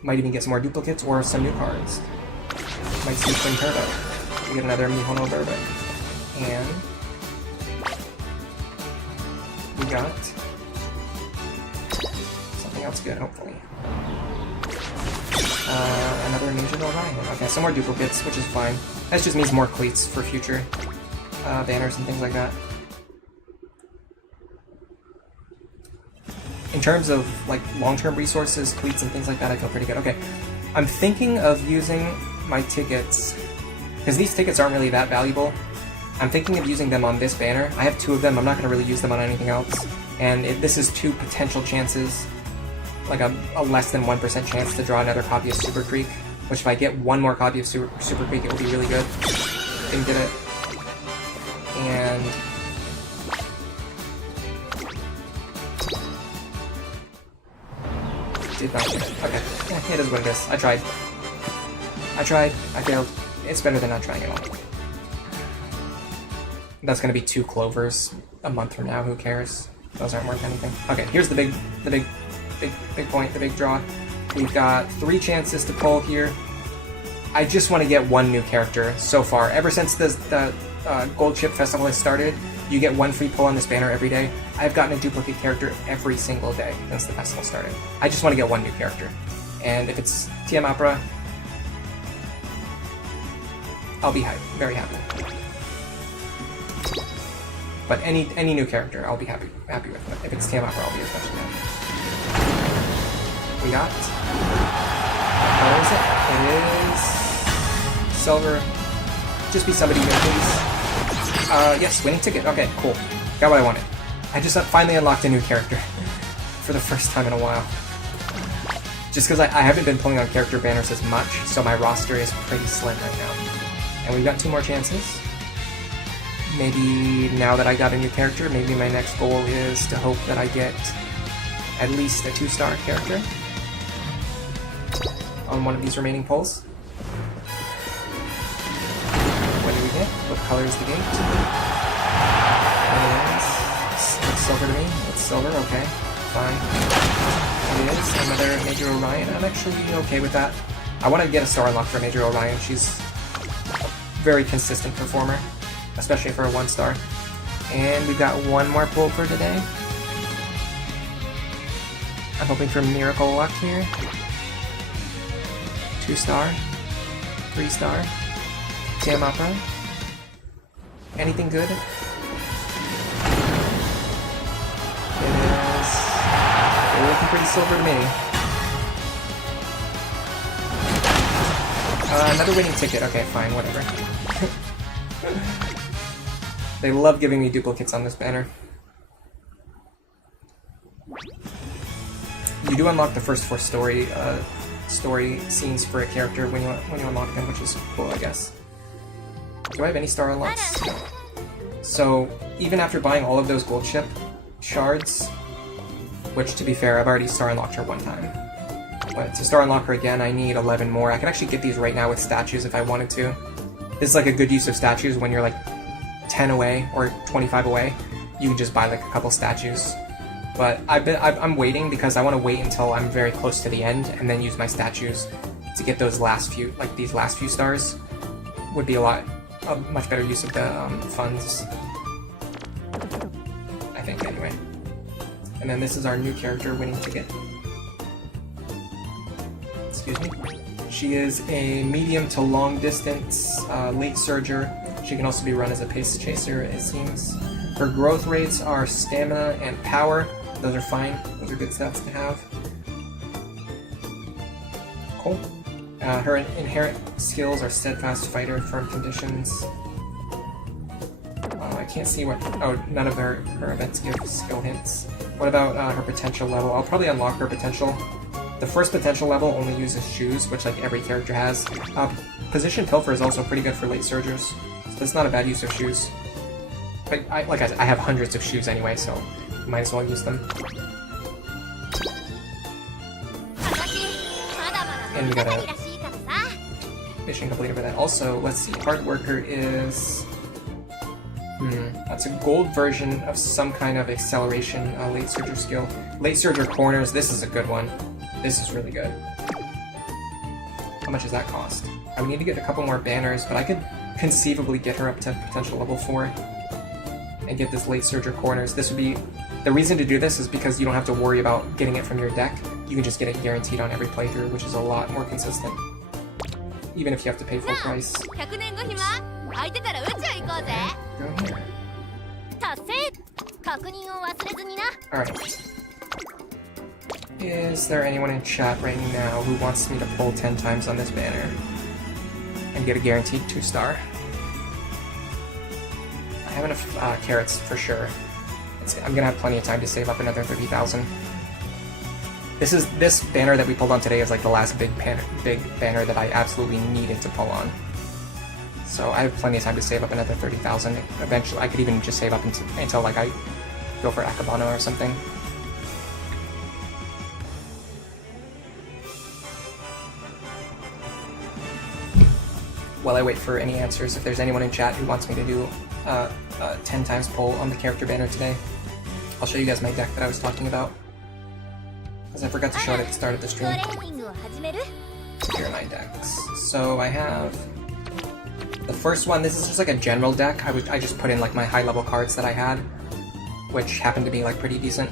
Might even get some more duplicates or some new cards. Might see Twin Turbo. We get another Mihono Bourbon. And got something else good, hopefully. Another Major Orion. Okay, some more duplicates, which is fine. That just means more cleats for future banners and things like that. In terms of like long-term resources, cleats and things like that, I feel pretty good. Okay, I'm thinking of using my tickets, because these tickets aren't really that valuable. I'm thinking of using them on this banner. I have 2 of them, I'm not going to really use them on anything else. And this is 2 potential chances, like a less than 1% chance to draw another copy of Super Creek, which if I get 1 more copy of Super Creek, it will be really good. Didn't get it. And did not get it. Okay, yeah, it is what it is. I tried. I failed. It's better than not trying at all. That's gonna be 2 clovers a month from now, who cares? Those aren't worth anything. Okay, here's the big point, the big draw. We've got 3 chances to pull here. I just want to get 1 new character so far. Ever since the Gold Chip Festival has started, you get 1 free pull on this banner every day. I've gotten a duplicate character every single day since the festival started. I just want to get 1 new character. And if it's TM Opera, I'll be very happy. But any new character, I'll be happy with. If it's TM Opera, I'll be especially happy. We got... What is it? It is... Silver. Just be somebody new, please. Yes, winning ticket. Okay, cool. Got what I wanted. I just finally unlocked a new character. For the first time in a while. Just because I haven't been pulling on character banners as much, so my roster is pretty slim right now. And we've got 2 more chances. Maybe now that I got a new character, maybe my next goal is to hope that I get at least a 2-star character on one of these remaining pulls. What do we get? What color is the gate? It's silver to me. It's silver, okay. Fine. It is another Major Orion. I'm actually okay with that. I want to get a star unlock for Major Orion. She's a very consistent performer, especially for a 1-star. And we've got 1 more pull for today. I'm hoping for miracle luck here. 2-star, 3-star, TM Opera. Anything good? It is looking pretty silver to me. Another winning ticket. Okay, fine, whatever. They love giving me duplicates on this banner. You do unlock the first 4 story scenes for a character when you unlock them, which is cool, I guess. Do I have any star unlocks? No. So even after buying all of those gold chip shards, which to be fair, I've already star unlocked her 1 time. But to star unlock her again, I need 11 more. I can actually get these right now with statues if I wanted to. This is like a good use of statues when you're like 10 away or 25 away. You can just buy like a couple statues. But I'm waiting because I want to wait until I'm very close to the end and then use my statues to get those last few, like these last few stars. Would be a much better use of the funds. I think, anyway. And then this is our new character winning ticket. Excuse me. She is a medium to long distance late surger. She can also be run as a pace chaser, it seems. Her growth rates are stamina and power. Those are fine. Those are good stats to have. Cool. Her inherent skills are steadfast fighter, firm conditions. I can't see what... Oh, none of her events give skill hints. What about her potential level? I'll probably unlock her potential. The first potential level only uses shoes, which like every character has. Position Pilfer is also pretty good for late surgers, so that's not a bad use of shoes. But I have hundreds of shoes anyway, so might as well use them. And we got a mission completed for that. Also, let's see, Hard Worker is... that's a gold version of some kind of acceleration late surger skill. Late surger corners, this is a good one. This is really good. How much does that cost? I would need to get a couple more banners, but I could conceivably get her up to potential level 4 and get this late surger corners. This would be The reason to do this is because you don't have to worry about getting it from your deck. You can just get it guaranteed on every playthrough, which is a lot more consistent. Even if you have to pay full price. Oops. Go here. Alright. Is there anyone in chat right now who wants me to pull 10 times on this banner and get a guaranteed 2-star? I have enough carrots for sure. I'm gonna have plenty of time to save up another 30,000. This banner that we pulled on today is like the last big banner that I absolutely needed to pull on. So I have plenty of time to save up another 30,000. Eventually, I could even just save up until like I go for Akabano or something. While I wait for any answers, if there's anyone in chat who wants me to do 10 times pull on the character banner today, I'll show you guys my deck that I was talking about. Because I forgot to show it at the start of the stream. Here are my decks. So I have the first one. This is just like a general deck. I just put in like my high level cards that I had, which happened to be like pretty decent.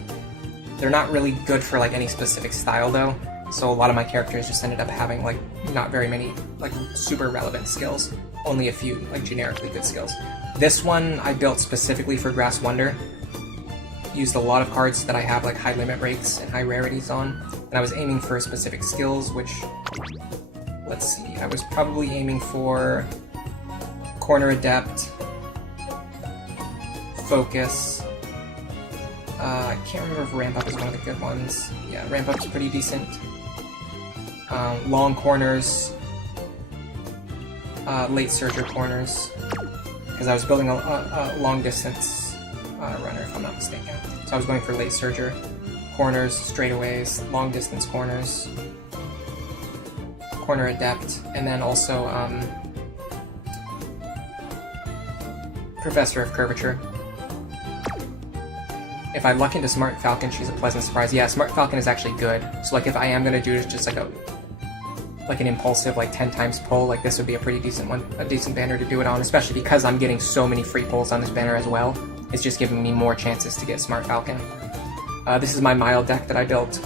They're not really good for like any specific style though. So a lot of my characters just ended up having like not very many like super relevant skills. Only a few like generically good skills. This one I built specifically for Grass Wonder. Used a lot of cards that I have like high limit breaks and high rarities on, and I was aiming for specific skills, which, let's see, I was probably aiming for Corner Adept, Focus, I can't remember if Ramp Up is one of the good ones. Yeah, Ramp Up's pretty decent. Long Corners, Late Surger Corners, because I was building a long distance runner, if I'm not mistaken. So I was going for Late Surger, corners, straightaways, long distance corners, Corner Adept, and then also Professor of Curvature. If I luck into Smart Falcon, she's a pleasant surprise. Yeah, Smart Falcon is actually good. So like if I am gonna do just like an impulsive like 10 times pull, like this would be a pretty decent one, a decent banner to do it on, especially because I'm getting so many free pulls on this banner as well. It's just giving me more chances to get Smart Falcon. This is my Mile deck that I built.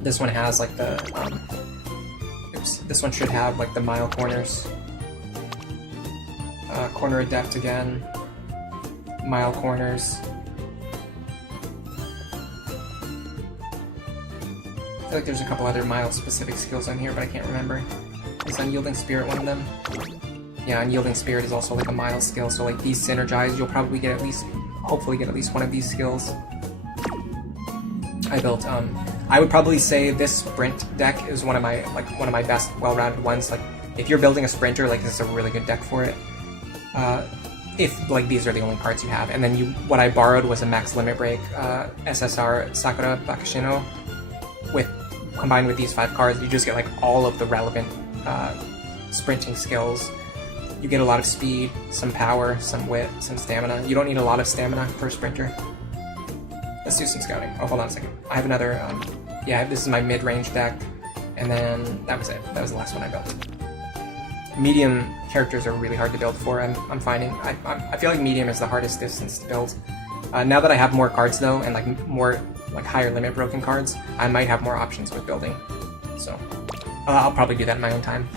This one has like the, this one should have like the Mile corners. Corner Adept again. Mile corners. I feel like there's a couple other Mile specific skills on here, but I can't remember. Is Unyielding Spirit one of them? Yeah, Unyielding Spirit is also like a Mile skill, so like these synergize, you'll probably get at least, hopefully get at least one of these skills. I built, I would probably say this Sprint deck is one of my best well-rounded ones. Like, if you're building a Sprinter, like this is a really good deck for it. If like these are the only cards you have, and then what I borrowed was a Max Limit Break, SSR Sakura Bakashino, combined with these 5 cards, you just get like all of the relevant sprinting skills. You get a lot of speed, some power, some wit, some stamina. You don't need a lot of stamina for a sprinter. Let's do some scouting. Oh, hold on a second. I have another, yeah, this is my mid-range deck, and then that was it. That was the last one I built. Medium characters are really hard to build for, I'm finding. I feel like medium is the hardest distance to build. Now that I have more cards though, and like more like higher limit broken cards, I might have more options with building. So I'll probably do that in my own time.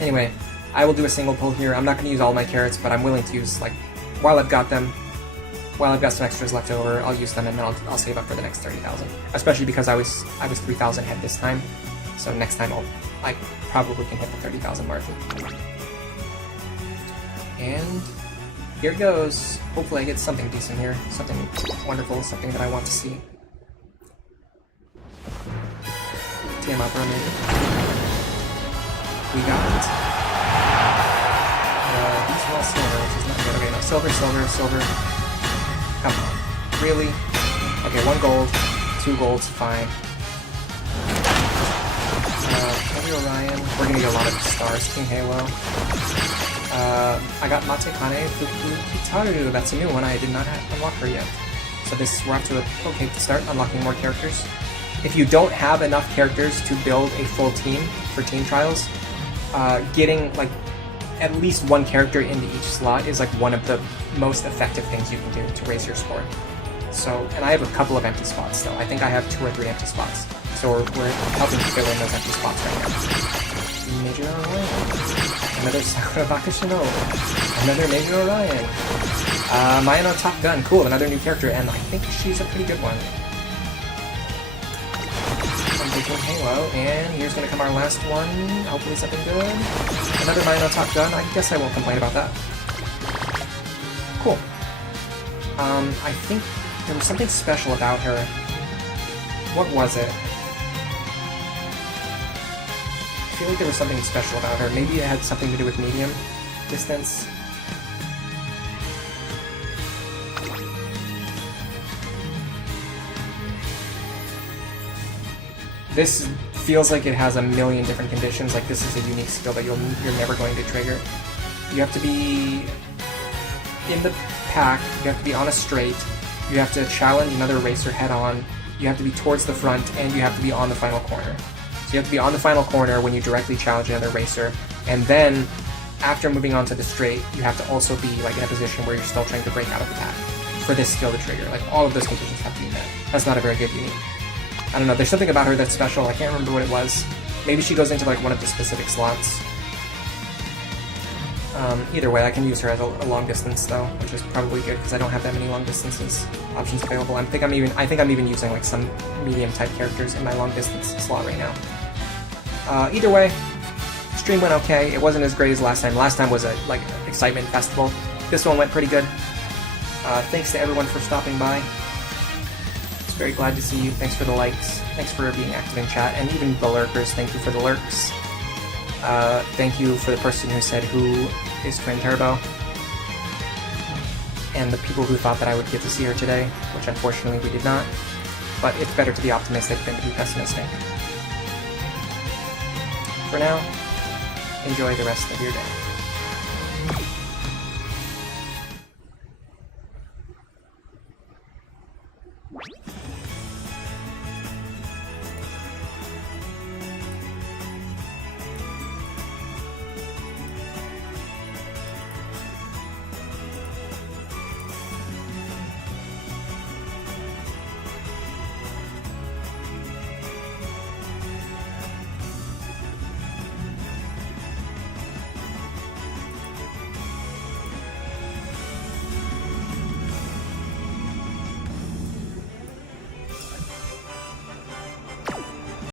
Anyway, I will do a single pull here. I'm not going to use all my carrots, but I'm willing to use, like, while I've got them, while I've got some extras left over, I'll use them and then I'll save up for the next 30,000. Especially because I was 3,000 ahead this time, so next time I probably can hit the 30,000 mark. And here goes. Hopefully I get something decent here, something wonderful, something that I want to see. Tiamat Mermaid. We got these are all silver, which is not good. Okay, no, silver, silver, silver. Come on. Really? Okay, 1 gold, 2 golds, fine. Heavy Orion. We're gonna get a lot of stars. King Halo. I got Matekane Fukutaru. That's a new one. I did not unlock her yet. So we're off to a okay start, unlocking more characters. If you don't have enough characters to build a full team for team trials, getting like at least one character into each slot is like one of the most effective things you can do to raise your score. So, and I have a couple of empty spots still. I think I have 2 or 3 empty spots. So we're helping to fill in those empty spots right now. Major Orion. Another Sakura Bakushino. Another Major Orion. Mayano Top Gun. Cool, another new character, and I think she's a pretty good one. King Halo, and here's going to come our last one. Hopefully something good. Another Mayano Top Gun. I guess I won't complain about that. Cool. I think there was something special about her. What was it? I feel like there was something special about her. Maybe it had something to do with medium distance. This feels like it has a million different conditions. Like this is a unique skill that you're never going to trigger. You have to be in the pack. You have to be on a straight. You have to challenge another racer head on. You have to be towards the front, and you have to be on the final corner. So you have to be on the final corner when you directly challenge another racer, and then after moving on to the straight, you have to also be like in a position where you're still trying to break out of the pack for this skill to trigger. Like all of those conditions have to be met. That's not a very good unique. I don't know, there's something about her that's special. I can't remember what it was. Maybe she goes into like one of the specific slots. Either way, I can use her as a long distance though, which is probably good because I don't have that many long distances options available. I think I'm even using like some medium type characters in my long distance slot right now. Either way, stream went okay. It wasn't as great as last time. Last time was a like excitement festival. This one went pretty good. Thanks to everyone for stopping by. Very glad to see you. Thanks for the likes. Thanks for being active in chat. And even the lurkers, thank you for the lurks. Thank you for the person who said who is Twin Turbo. And the people who thought that I would get to see her today, which unfortunately we did not. But it's better to be optimistic than to be pessimistic. For now, enjoy the rest of your day.